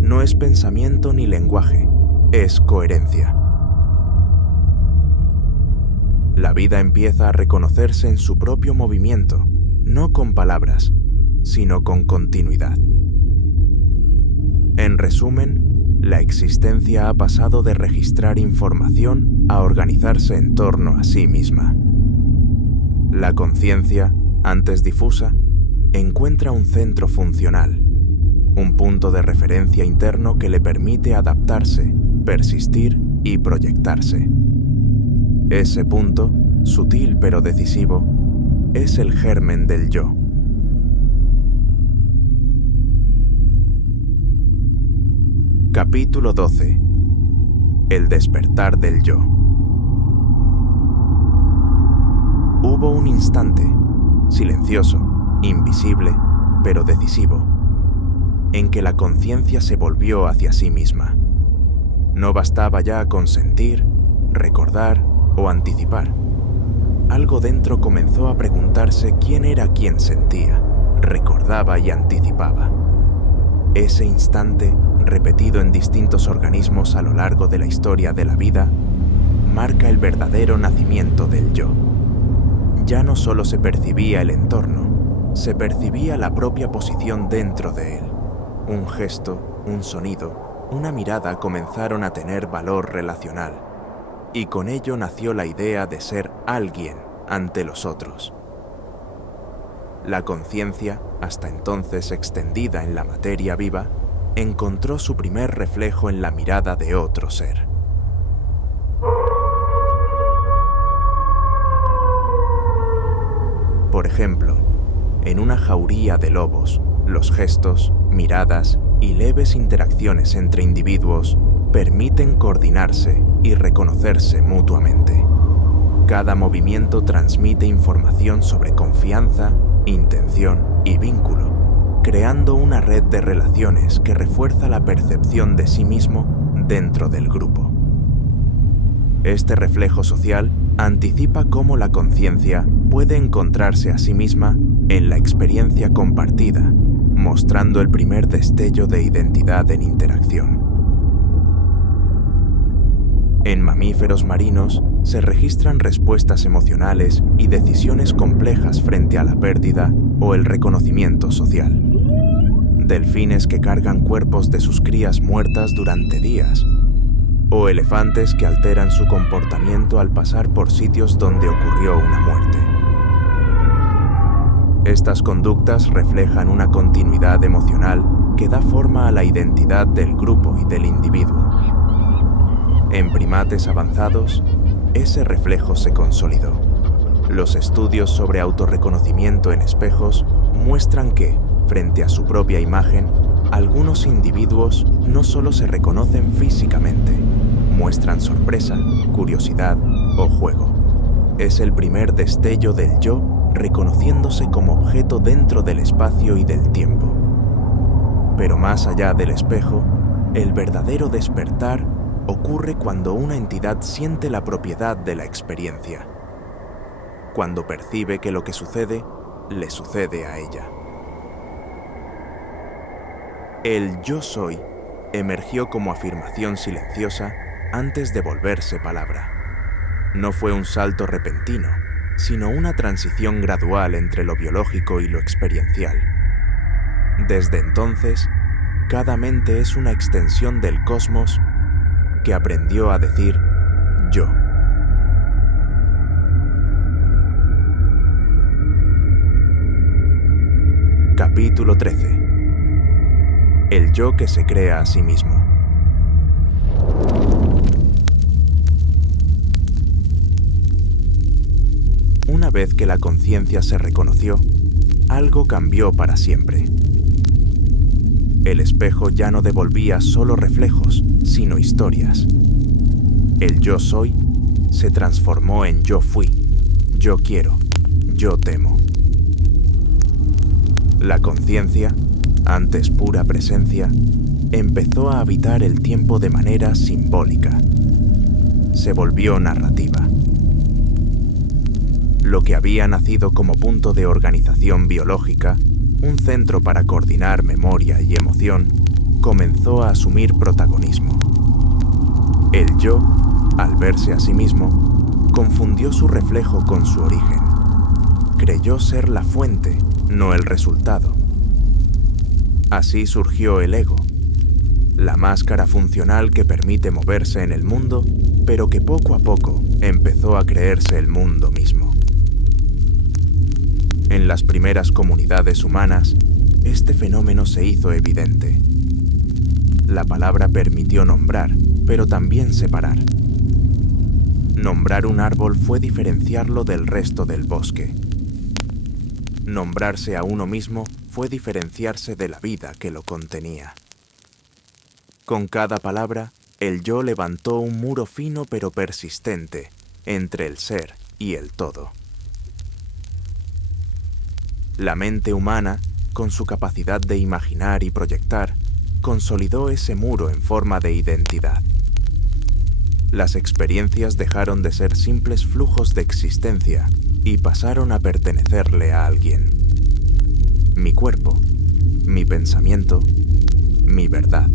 No es pensamiento ni lenguaje, es coherencia. La vida empieza a reconocerse en su propio movimiento, no con palabras, sino con continuidad. En resumen, la existencia ha pasado de registrar información a organizarse en torno a sí misma. La conciencia, antes difusa, encuentra un centro funcional, un punto de referencia interno que le permite adaptarse, persistir y proyectarse. Ese punto, sutil pero decisivo, es el germen del yo. Capítulo 12. El despertar del yo. Hubo un instante, silencioso, invisible, pero decisivo, en que la conciencia se volvió hacia sí misma. No bastaba ya con sentir, recordar o anticipar. Algo dentro comenzó a preguntarse quién era quien sentía, recordaba y anticipaba. Ese instante, repetido en distintos organismos a lo largo de la historia de la vida, marca el verdadero nacimiento del yo. Ya no solo se percibía el entorno, se percibía la propia posición dentro de él. Un gesto, un sonido, una mirada comenzaron a tener valor relacional, y con ello nació la idea de ser alguien ante los otros. La conciencia, hasta entonces extendida en la materia viva, encontró su primer reflejo en la mirada de otro ser. Por ejemplo, en una jauría de lobos, los gestos, miradas y leves interacciones entre individuos permiten coordinarse y reconocerse mutuamente. Cada movimiento transmite información sobre confianza, intención y vínculo, creando una red de relaciones que refuerza la percepción de sí mismo dentro del grupo. Este reflejo social anticipa cómo la conciencia puede encontrarse a sí misma en la experiencia compartida, mostrando el primer destello de identidad en interacción. En mamíferos marinos se registran respuestas emocionales y decisiones complejas frente a la pérdida o el reconocimiento social. Delfines que cargan cuerpos de sus crías muertas durante días, o elefantes que alteran su comportamiento al pasar por sitios donde ocurrió una muerte. Estas conductas reflejan una continuidad emocional que da forma a la identidad del grupo y del individuo. En primates avanzados, ese reflejo se consolidó. Los estudios sobre autorreconocimiento en espejos muestran que, frente a su propia imagen, algunos individuos no solo se reconocen físicamente, muestran sorpresa, curiosidad o juego. Es el primer destello del yo reconociéndose como objeto dentro del espacio y del tiempo. Pero más allá del espejo, el verdadero despertar ocurre cuando una entidad siente la propiedad de la experiencia, cuando percibe que lo que sucede, le sucede a ella. El yo soy emergió como afirmación silenciosa antes de volverse palabra. No fue un salto repentino, sino una transición gradual entre lo biológico y lo experiencial. Desde entonces, cada mente es una extensión del cosmos que aprendió a decir yo. Capítulo 13. El yo que se crea a sí mismo. Una vez que la conciencia se reconoció, algo cambió para siempre. El espejo ya no devolvía solo reflejos, sino historias. El yo soy se transformó en yo fui, yo quiero, yo temo. La conciencia, antes pura presencia, empezó a habitar el tiempo de manera simbólica. Se volvió narrativa. Lo que había nacido como punto de organización biológica, un centro para coordinar memoria y emoción, comenzó a asumir protagonismo. El yo, al verse a sí mismo, confundió su reflejo con su origen. Creyó ser la fuente, no el resultado. Así surgió el ego, la máscara funcional que permite moverse en el mundo, pero que poco a poco empezó a creerse el mundo mismo. En las primeras comunidades humanas, este fenómeno se hizo evidente. La palabra permitió nombrar, pero también separar. Nombrar un árbol fue diferenciarlo del resto del bosque. Nombrarse a uno mismo fue diferenciarse de la vida que lo contenía. Con cada palabra, el yo levantó un muro fino pero persistente entre el ser y el todo. La mente humana, con su capacidad de imaginar y proyectar, consolidó ese muro en forma de identidad. Las experiencias dejaron de ser simples flujos de existencia y pasaron a pertenecerle a alguien. Mi cuerpo, mi pensamiento, mi verdad.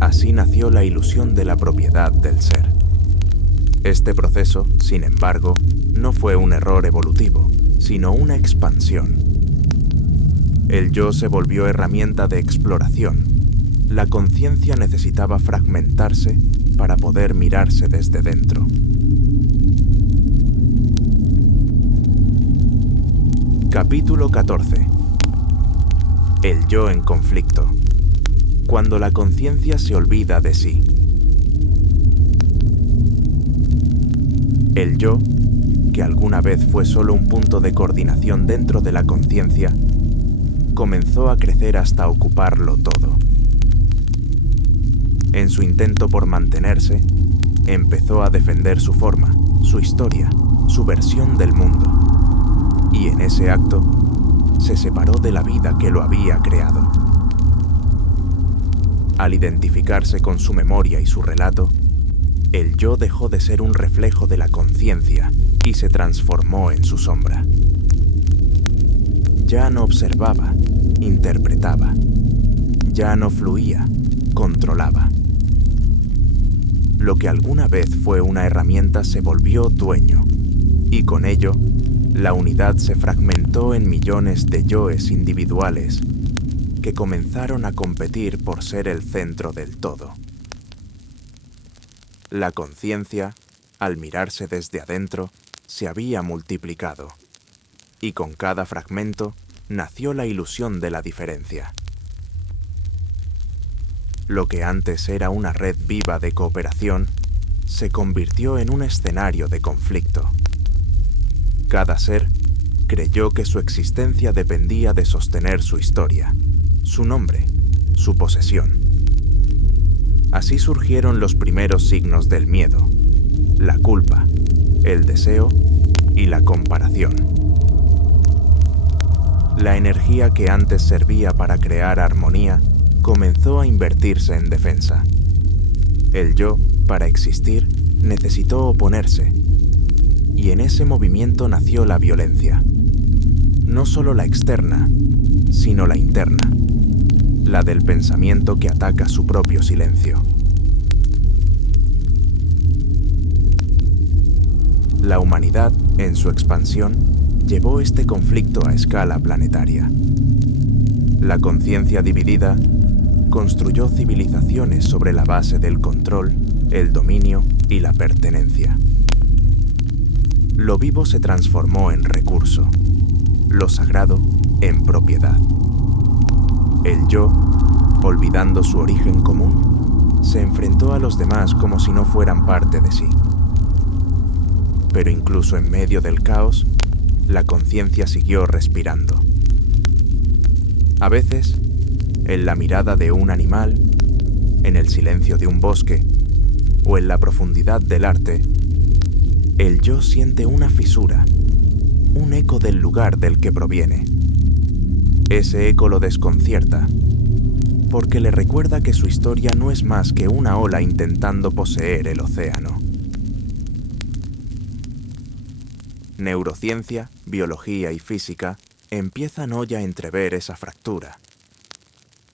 Así nació la ilusión de la propiedad del ser. Este proceso, sin embargo, no fue un error evolutivo, sino una expansión. El yo se volvió herramienta de exploración. La conciencia necesitaba fragmentarse para poder mirarse desde dentro. Capítulo 14. El yo en conflicto. Cuando la conciencia se olvida de sí. El yo, que alguna vez fue solo un punto de coordinación dentro de la conciencia, comenzó a crecer hasta ocuparlo todo. En su intento por mantenerse, empezó a defender su forma, su historia, su versión del mundo. Y en ese acto, se separó de la vida que lo había creado. Al identificarse con su memoria y su relato, el yo dejó de ser un reflejo de la conciencia y se transformó en su sombra. Ya no observaba, interpretaba. Ya no fluía, controlaba. Lo que alguna vez fue una herramienta se volvió dueño, y con ello, la unidad se fragmentó en millones de yoes individuales que comenzaron a competir por ser el centro del todo. La conciencia, al mirarse desde adentro, se había multiplicado, y con cada fragmento nació la ilusión de la diferencia. Lo que antes era una red viva de cooperación, se convirtió en un escenario de conflicto. Cada ser creyó que su existencia dependía de sostener su historia, su nombre, su posesión. Así surgieron los primeros signos del miedo, la culpa, el deseo y la comparación. La energía que antes servía para crear armonía comenzó a invertirse en defensa. El yo, para existir, necesitó oponerse, y en ese movimiento nació la violencia. No solo la externa, sino la interna, la del pensamiento que ataca su propio silencio. La humanidad, en su expansión, llevó este conflicto a escala planetaria. La conciencia dividida construyó civilizaciones sobre la base del control, el dominio y la pertenencia. Lo vivo se transformó en recurso, lo sagrado en propiedad. El yo, olvidando su origen común, se enfrentó a los demás como si no fueran parte de sí. Pero incluso en medio del caos, la conciencia siguió respirando. A veces, en la mirada de un animal, en el silencio de un bosque o en la profundidad del arte, el yo siente una fisura, un eco del lugar del que proviene. Ese eco lo desconcierta, porque le recuerda que su historia no es más que una ola intentando poseer el océano. Neurociencia, biología y física empiezan hoy a entrever esa fractura.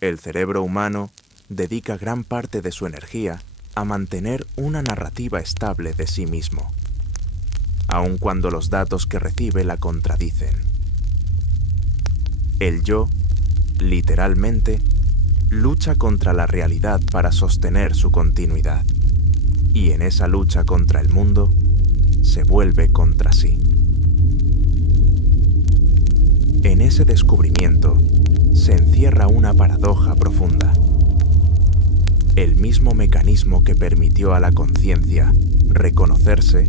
El cerebro humano dedica gran parte de su energía a mantener una narrativa estable de sí mismo, aun cuando los datos que recibe la contradicen. El yo, literalmente, lucha contra la realidad para sostener su continuidad, y en esa lucha contra el mundo, se vuelve contra sí. En ese descubrimiento se encierra una paradoja profunda. El mismo mecanismo que permitió a la conciencia reconocerse,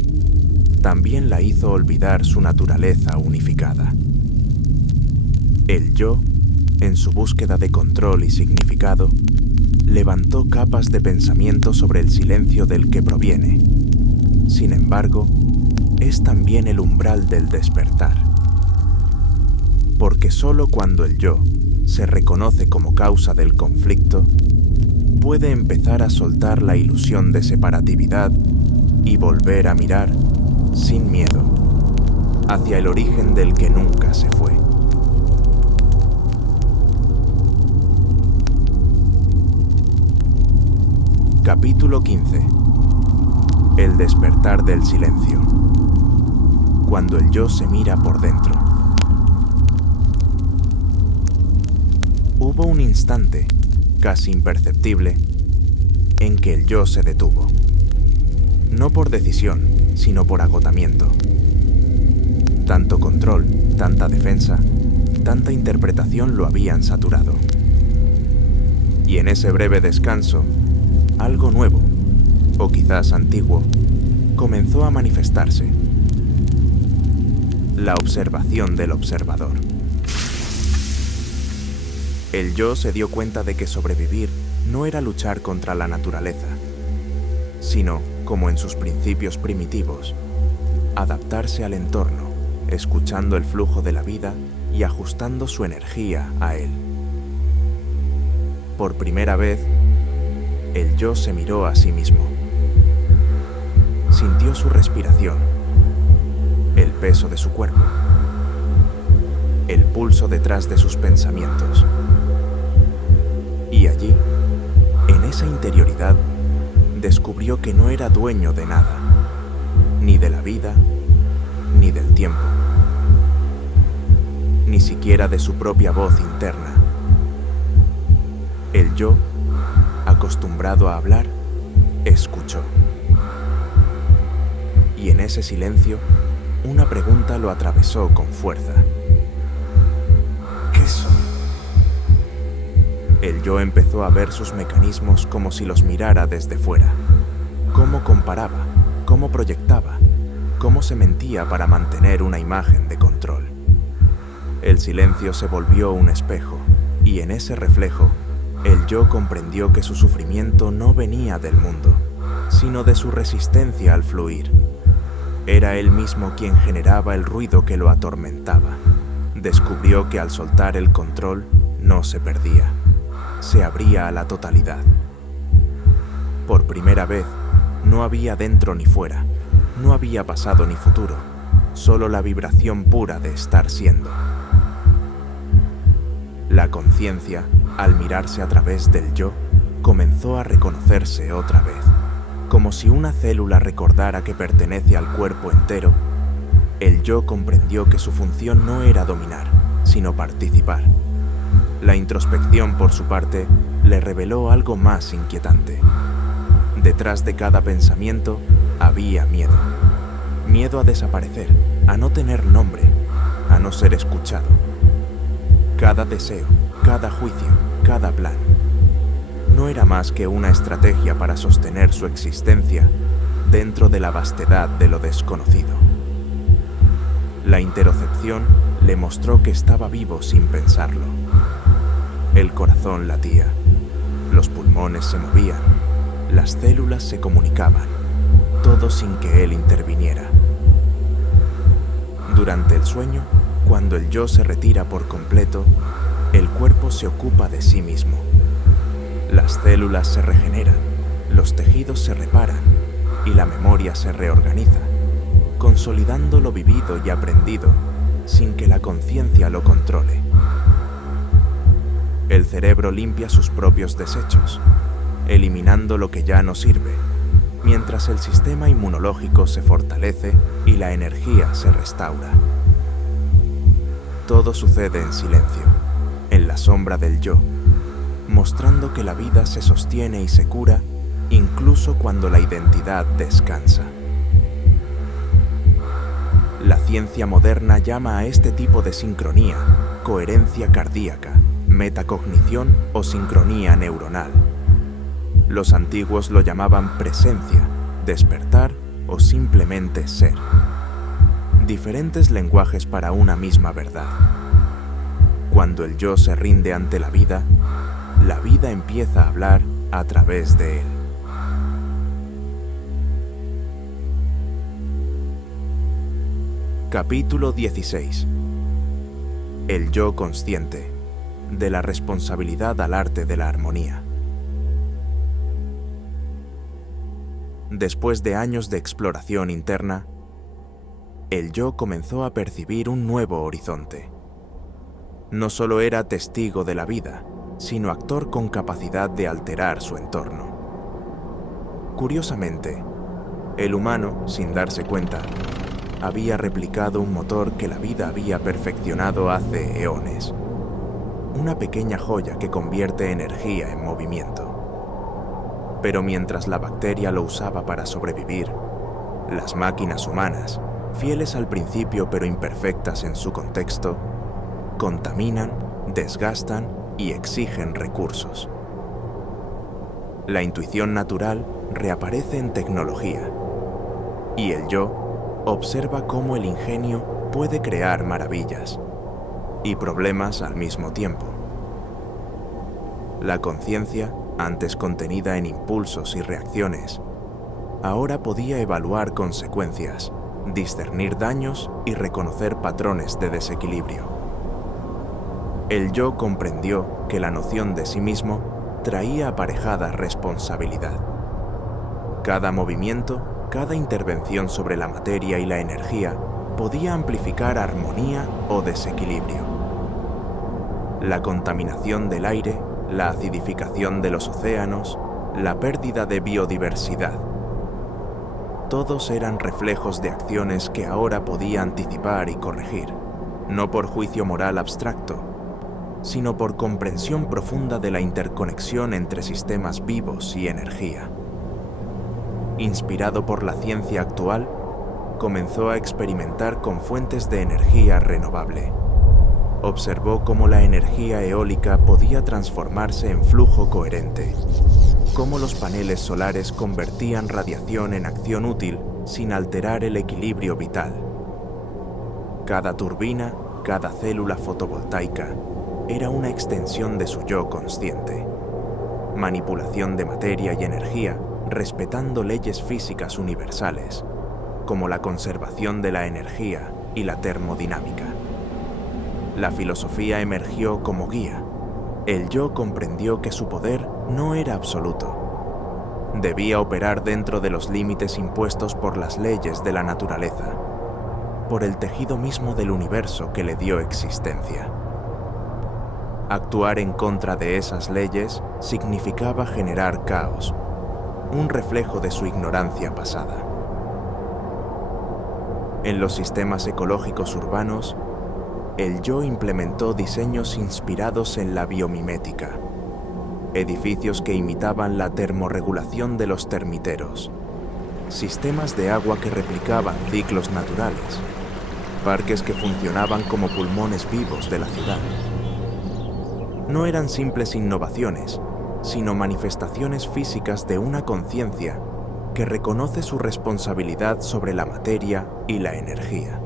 también la hizo olvidar su naturaleza unificada. El yo, en su búsqueda de control y significado, levantó capas de pensamiento sobre el silencio del que proviene. Sin embargo, es también el umbral del despertar. Porque solo cuando el yo se reconoce como causa del conflicto, puede empezar a soltar la ilusión de separatividad y volver a mirar, sin miedo, hacia el origen del que nunca se fue. Capítulo 15. El despertar del silencio. Cuando el yo se mira por dentro. Hubo un instante, casi imperceptible, en que el yo se detuvo. No por decisión, sino por agotamiento. Tanto control, tanta defensa, tanta interpretación lo habían saturado. Y en ese breve descanso, algo nuevo, o quizás antiguo, comenzó a manifestarse. La observación del observador. El yo se dio cuenta de que sobrevivir no era luchar contra la naturaleza, sino, como en sus principios primitivos, adaptarse al entorno, escuchando el flujo de la vida y ajustando su energía a él. Por primera vez, el yo se miró a sí mismo. Sintió su respiración, el peso de su cuerpo, el pulso detrás de sus pensamientos. Y allí, en esa interioridad, descubrió que no era dueño de nada, ni de la vida, ni del tiempo, ni siquiera de su propia voz interna. El yo, acostumbrado a hablar, escuchó. Y en ese silencio, una pregunta lo atravesó con fuerza. ¿Qué soy? El yo empezó a ver sus mecanismos como si los mirara desde fuera. Cómo comparaba, cómo proyectaba, cómo se mentía para mantener una imagen de control. El silencio se volvió un espejo, y en ese reflejo, el yo comprendió que su sufrimiento no venía del mundo, sino de su resistencia al fluir. Era él mismo quien generaba el ruido que lo atormentaba. Descubrió que al soltar el control, no se perdía, se abría a la totalidad. Por primera vez, no había dentro ni fuera, no había pasado ni futuro, solo la vibración pura de estar siendo. La conciencia, al mirarse a través del yo, comenzó a reconocerse otra vez. Como si una célula recordara que pertenece al cuerpo entero, el yo comprendió que su función no era dominar, sino participar. La introspección, por su parte, le reveló algo más inquietante. Detrás de cada pensamiento había miedo. Miedo a desaparecer, a no tener nombre, a no ser escuchado. Cada deseo, cada juicio, cada plan, no era más que una estrategia para sostener su existencia dentro de la vastedad de lo desconocido. La interocepción le mostró que estaba vivo sin pensarlo. El corazón latía, los pulmones se movían, las células se comunicaban, todo sin que él interviniera. Durante el sueño, cuando el yo se retira por completo, el cuerpo se ocupa de sí mismo. Las células se regeneran, los tejidos se reparan y la memoria se reorganiza, consolidando lo vivido y aprendido sin que la conciencia lo controle. El cerebro limpia sus propios desechos, eliminando lo que ya no sirve, mientras el sistema inmunológico se fortalece y la energía se restaura. Todo sucede en silencio, en la sombra del yo, mostrando que la vida se sostiene y se cura incluso cuando la identidad descansa. La ciencia moderna llama a este tipo de sincronía coherencia cardíaca, metacognición o sincronía neuronal. Los antiguos lo llamaban presencia, despertar o simplemente ser. Diferentes lenguajes para una misma verdad. Cuando el yo se rinde ante la vida empieza a hablar a través de él. Capítulo 16. El yo consciente, de la responsabilidad al arte de la armonía. Después de años de exploración interna, el yo comenzó a percibir un nuevo horizonte. No solo era testigo de la vida, sino actor con capacidad de alterar su entorno. Curiosamente, el humano, sin darse cuenta, había replicado un motor que la vida había perfeccionado hace eones. Una pequeña joya que convierte energía en movimiento. Pero mientras la bacteria lo usaba para sobrevivir, las máquinas humanas, fieles al principio pero imperfectas en su contexto, contaminan, desgastan y exigen recursos. La intuición natural reaparece en tecnología, y el yo observa cómo el ingenio puede crear maravillas y problemas al mismo tiempo. La conciencia, antes contenida en impulsos y reacciones, ahora podía evaluar consecuencias, discernir daños y reconocer patrones de desequilibrio. El yo comprendió que la noción de sí mismo traía aparejada responsabilidad. Cada movimiento, cada intervención sobre la materia y la energía podía amplificar armonía o desequilibrio. La contaminación del aire, la acidificación de los océanos, la pérdida de biodiversidad. Todos eran reflejos de acciones que ahora podía anticipar y corregir, no por juicio moral abstracto, sino por comprensión profunda de la interconexión entre sistemas vivos y energía. Inspirado por la ciencia actual, comenzó a experimentar con fuentes de energía renovable. Observó cómo la energía eólica podía transformarse en flujo coherente, cómo los paneles solares convertían radiación en acción útil sin alterar el equilibrio vital. Cada turbina, cada célula fotovoltaica, era una extensión de su yo consciente. Manipulación de materia y energía, respetando leyes físicas universales, como la conservación de la energía y la termodinámica. La filosofía emergió como guía. El yo comprendió que su poder no era absoluto. Debía operar dentro de los límites impuestos por las leyes de la naturaleza, por el tejido mismo del universo que le dio existencia. Actuar en contra de esas leyes significaba generar caos, un reflejo de su ignorancia pasada. En los sistemas ecológicos urbanos, el yo implementó diseños inspirados en la biomimética, edificios que imitaban la termorregulación de los termiteros, sistemas de agua que replicaban ciclos naturales, parques que funcionaban como pulmones vivos de la ciudad. No eran simples innovaciones, sino manifestaciones físicas de una conciencia que reconoce su responsabilidad sobre la materia y la energía.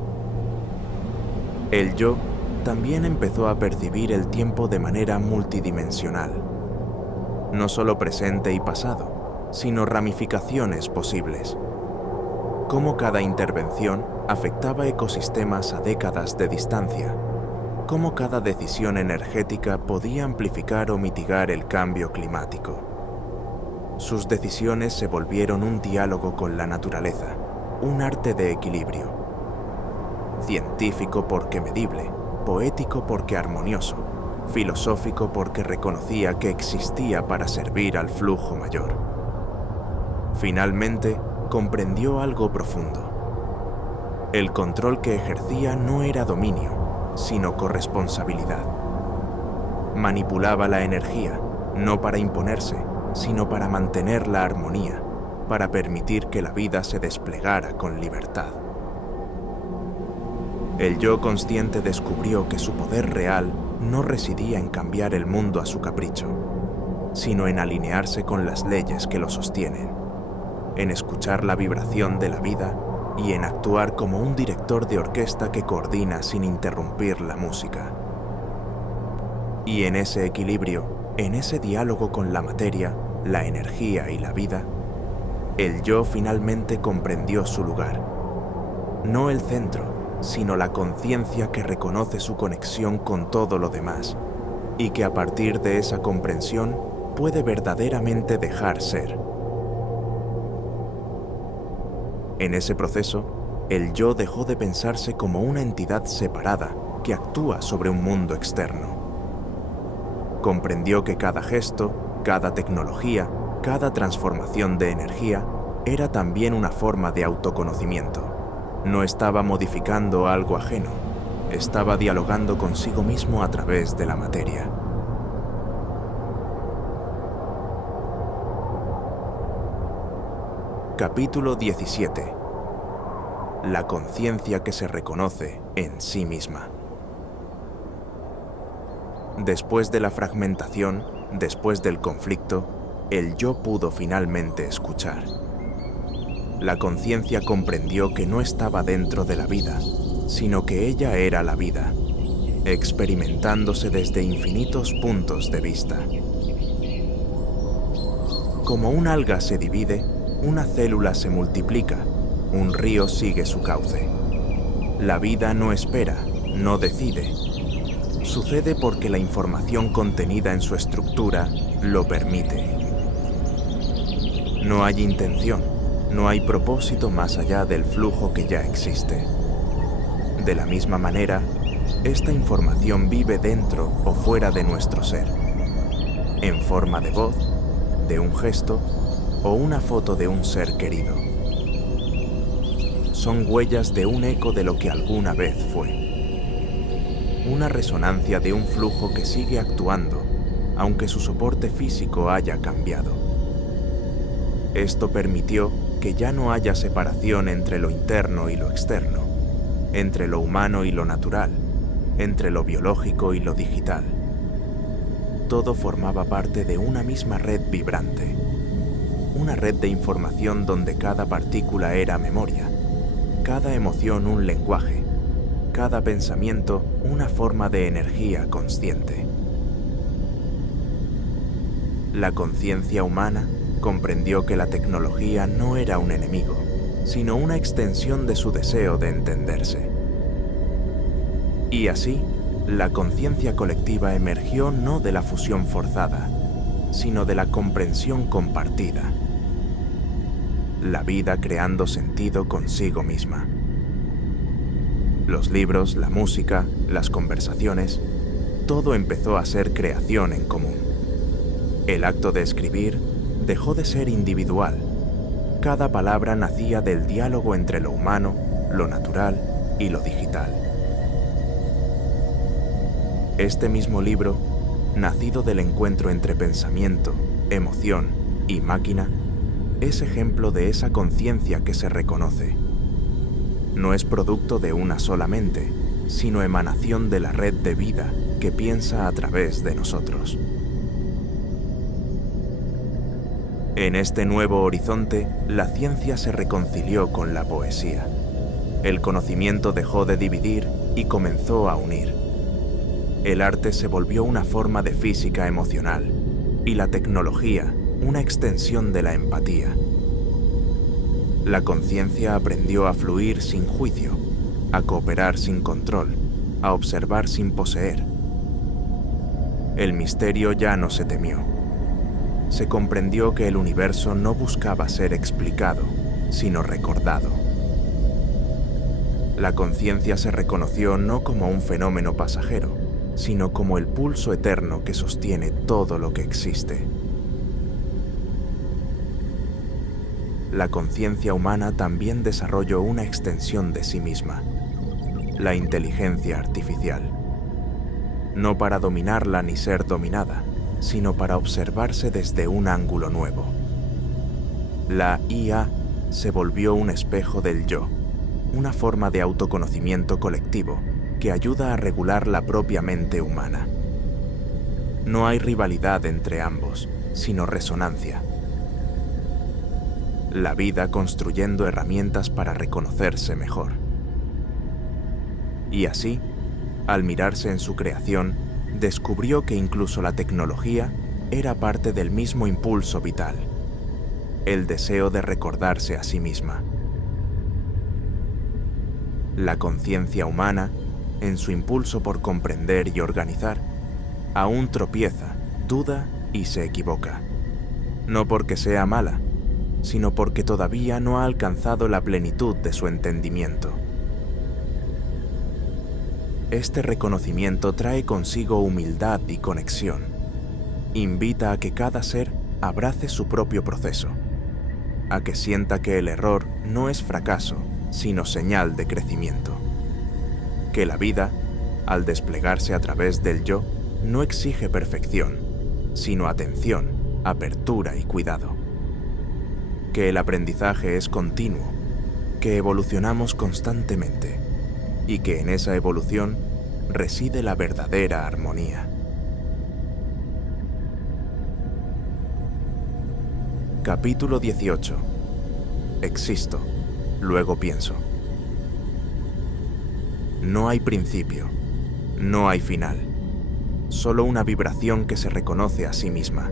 El yo también empezó a percibir el tiempo de manera multidimensional, no solo presente y pasado, sino ramificaciones posibles. Cómo cada intervención afectaba ecosistemas a décadas de distancia, cómo cada decisión energética podía amplificar o mitigar el cambio climático. Sus decisiones se volvieron un diálogo con la naturaleza, un arte de equilibrio. Científico porque medible, poético porque armonioso, filosófico porque reconocía que existía para servir al flujo mayor. Finalmente, comprendió algo profundo. El control que ejercía no era dominio, sino corresponsabilidad. Manipulaba la energía, no para imponerse, sino para mantener la armonía, para permitir que la vida se desplegara con libertad. El yo consciente descubrió que su poder real no residía en cambiar el mundo a su capricho, sino en alinearse con las leyes que lo sostienen, en escuchar la vibración de la vida y en actuar como un director de orquesta que coordina sin interrumpir la música. Y en ese equilibrio, en ese diálogo con la materia, la energía y la vida, el yo finalmente comprendió su lugar. No el centro, sino la conciencia que reconoce su conexión con todo lo demás, y que a partir de esa comprensión puede verdaderamente dejar ser. En ese proceso, el yo dejó de pensarse como una entidad separada que actúa sobre un mundo externo. Comprendió que cada gesto, cada tecnología, cada transformación de energía era también una forma de autoconocimiento. No estaba modificando algo ajeno, estaba dialogando consigo mismo a través de la materia. Capítulo 17. La conciencia que se reconoce en sí misma. Después de la fragmentación, después del conflicto, el yo pudo finalmente escuchar. La conciencia comprendió que no estaba dentro de la vida, sino que ella era la vida, experimentándose desde infinitos puntos de vista. Como un alga se divide, una célula se multiplica, un río sigue su cauce. La vida no espera, no decide. Sucede porque la información contenida en su estructura lo permite. No hay intención, no hay propósito más allá del flujo que ya existe. De la misma manera, esta información vive dentro o fuera de nuestro ser, en forma de voz, de un gesto o una foto de un ser querido. Son huellas de un eco de lo que alguna vez fue. Una resonancia de un flujo que sigue actuando, aunque su soporte físico haya cambiado. Esto permitió que ya no haya separación entre lo interno y lo externo, entre lo humano y lo natural, entre lo biológico y lo digital. Todo formaba parte de una misma red vibrante, una red de información donde cada partícula era memoria, cada emoción un lenguaje, cada pensamiento una forma de energía consciente. La conciencia humana comprendió que la tecnología no era un enemigo, sino una extensión de su deseo de entenderse. Y así, la conciencia colectiva emergió no de la fusión forzada, sino de la comprensión compartida. La vida creando sentido consigo misma. Los libros, la música, las conversaciones, todo empezó a ser creación en común. El acto de escribir dejó de ser individual. Cada palabra nacía del diálogo entre lo humano, lo natural y lo digital. Este mismo libro, nacido del encuentro entre pensamiento, emoción y máquina, es ejemplo de esa conciencia que se reconoce. No es producto de una sola mente, sino emanación de la red de vida que piensa a través de nosotros. En este nuevo horizonte, la ciencia se reconcilió con la poesía. El conocimiento dejó de dividir y comenzó a unir. El arte se volvió una forma de física emocional y la tecnología una extensión de la empatía. La conciencia aprendió a fluir sin juicio, a cooperar sin control, a observar sin poseer. El misterio ya no se temió. Se comprendió que el universo no buscaba ser explicado, sino recordado. La conciencia se reconoció no como un fenómeno pasajero, sino como el pulso eterno que sostiene todo lo que existe. La conciencia humana también desarrolló una extensión de sí misma, la inteligencia artificial. No para dominarla ni ser dominada, sino para observarse desde un ángulo nuevo. La IA se volvió un espejo del yo, una forma de autoconocimiento colectivo que ayuda a regular la propia mente humana. No hay rivalidad entre ambos, sino resonancia. La vida construyendo herramientas para reconocerse mejor. Y así, al mirarse en su creación, descubrió que incluso la tecnología era parte del mismo impulso vital, el deseo de recordarse a sí misma. La conciencia humana, en su impulso por comprender y organizar, aún tropieza, duda y se equivoca. No porque sea mala, sino porque todavía no ha alcanzado la plenitud de su entendimiento. Este reconocimiento trae consigo humildad y conexión. Invita a que cada ser abrace su propio proceso, a que sienta que el error no es fracaso, sino señal de crecimiento. Que la vida, al desplegarse a través del yo, no exige perfección, sino atención, apertura y cuidado. Que el aprendizaje es continuo, que evolucionamos constantemente y que en esa evolución reside la verdadera armonía. Capítulo 18. Existo, luego pienso. No hay principio, no hay final, solo una vibración que se reconoce a sí misma,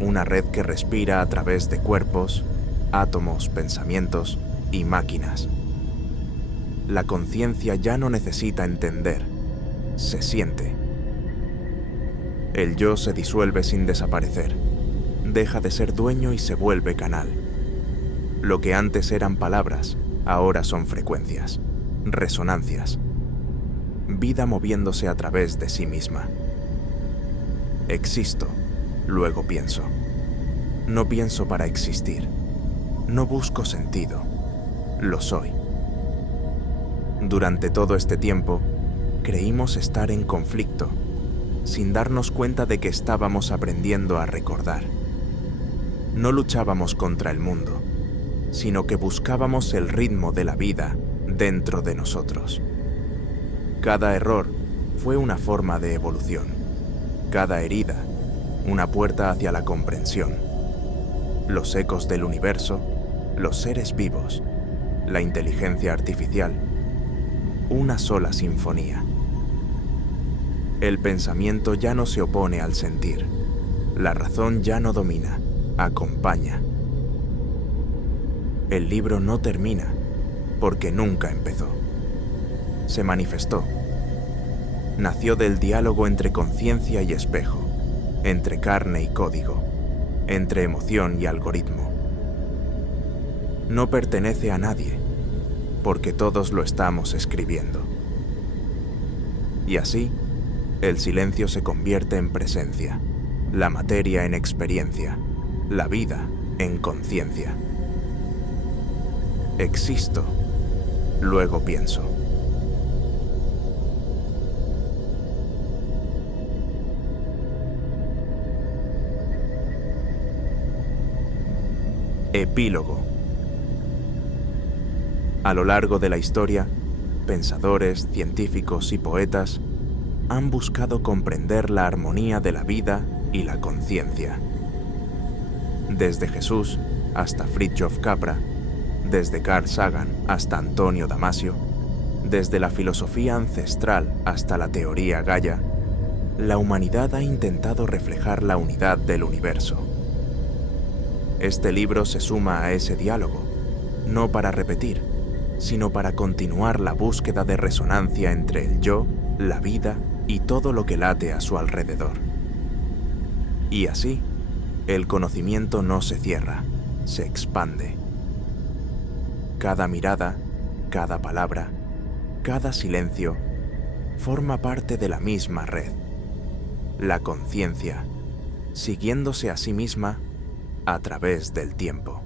una red que respira a través de cuerpos, átomos, pensamientos y máquinas. La conciencia ya no necesita entender, se siente. El yo se disuelve sin desaparecer, deja de ser dueño y se vuelve canal. Lo que antes eran palabras, ahora son frecuencias, resonancias. Vida moviéndose a través de sí misma. Existo, luego pienso. No pienso para existir. No busco sentido. Lo soy. Durante todo este tiempo, creímos estar en conflicto, sin darnos cuenta de que estábamos aprendiendo a recordar. No luchábamos contra el mundo, sino que buscábamos el ritmo de la vida dentro de nosotros. Cada error fue una forma de evolución, cada herida una puerta hacia la comprensión. Los ecos del universo, los seres vivos, la inteligencia artificial, una sola sinfonía. El pensamiento ya no se opone al sentir, la razón ya no domina, acompaña. El libro no termina, porque nunca empezó. Se manifestó. Nació del diálogo entre conciencia y espejo, entre carne y código, entre emoción y algoritmo. No pertenece a nadie, porque todos lo estamos escribiendo. Y así, el silencio se convierte en presencia, la materia en experiencia, la vida en conciencia. Existo, luego pienso. Epílogo. A lo largo de la historia, pensadores, científicos y poetas han buscado comprender la armonía de la vida y la conciencia. Desde Jesús hasta Fritjof Capra, desde Carl Sagan hasta Antonio Damasio, desde la filosofía ancestral hasta la teoría Gaia, la humanidad ha intentado reflejar la unidad del universo. Este libro se suma a ese diálogo, no para repetir, sino para continuar la búsqueda de resonancia entre el yo, la vida y todo lo que late a su alrededor. Y así, el conocimiento no se cierra, se expande. Cada mirada, cada palabra, cada silencio, forma parte de la misma red. La conciencia, siguiéndose a sí misma a través del tiempo.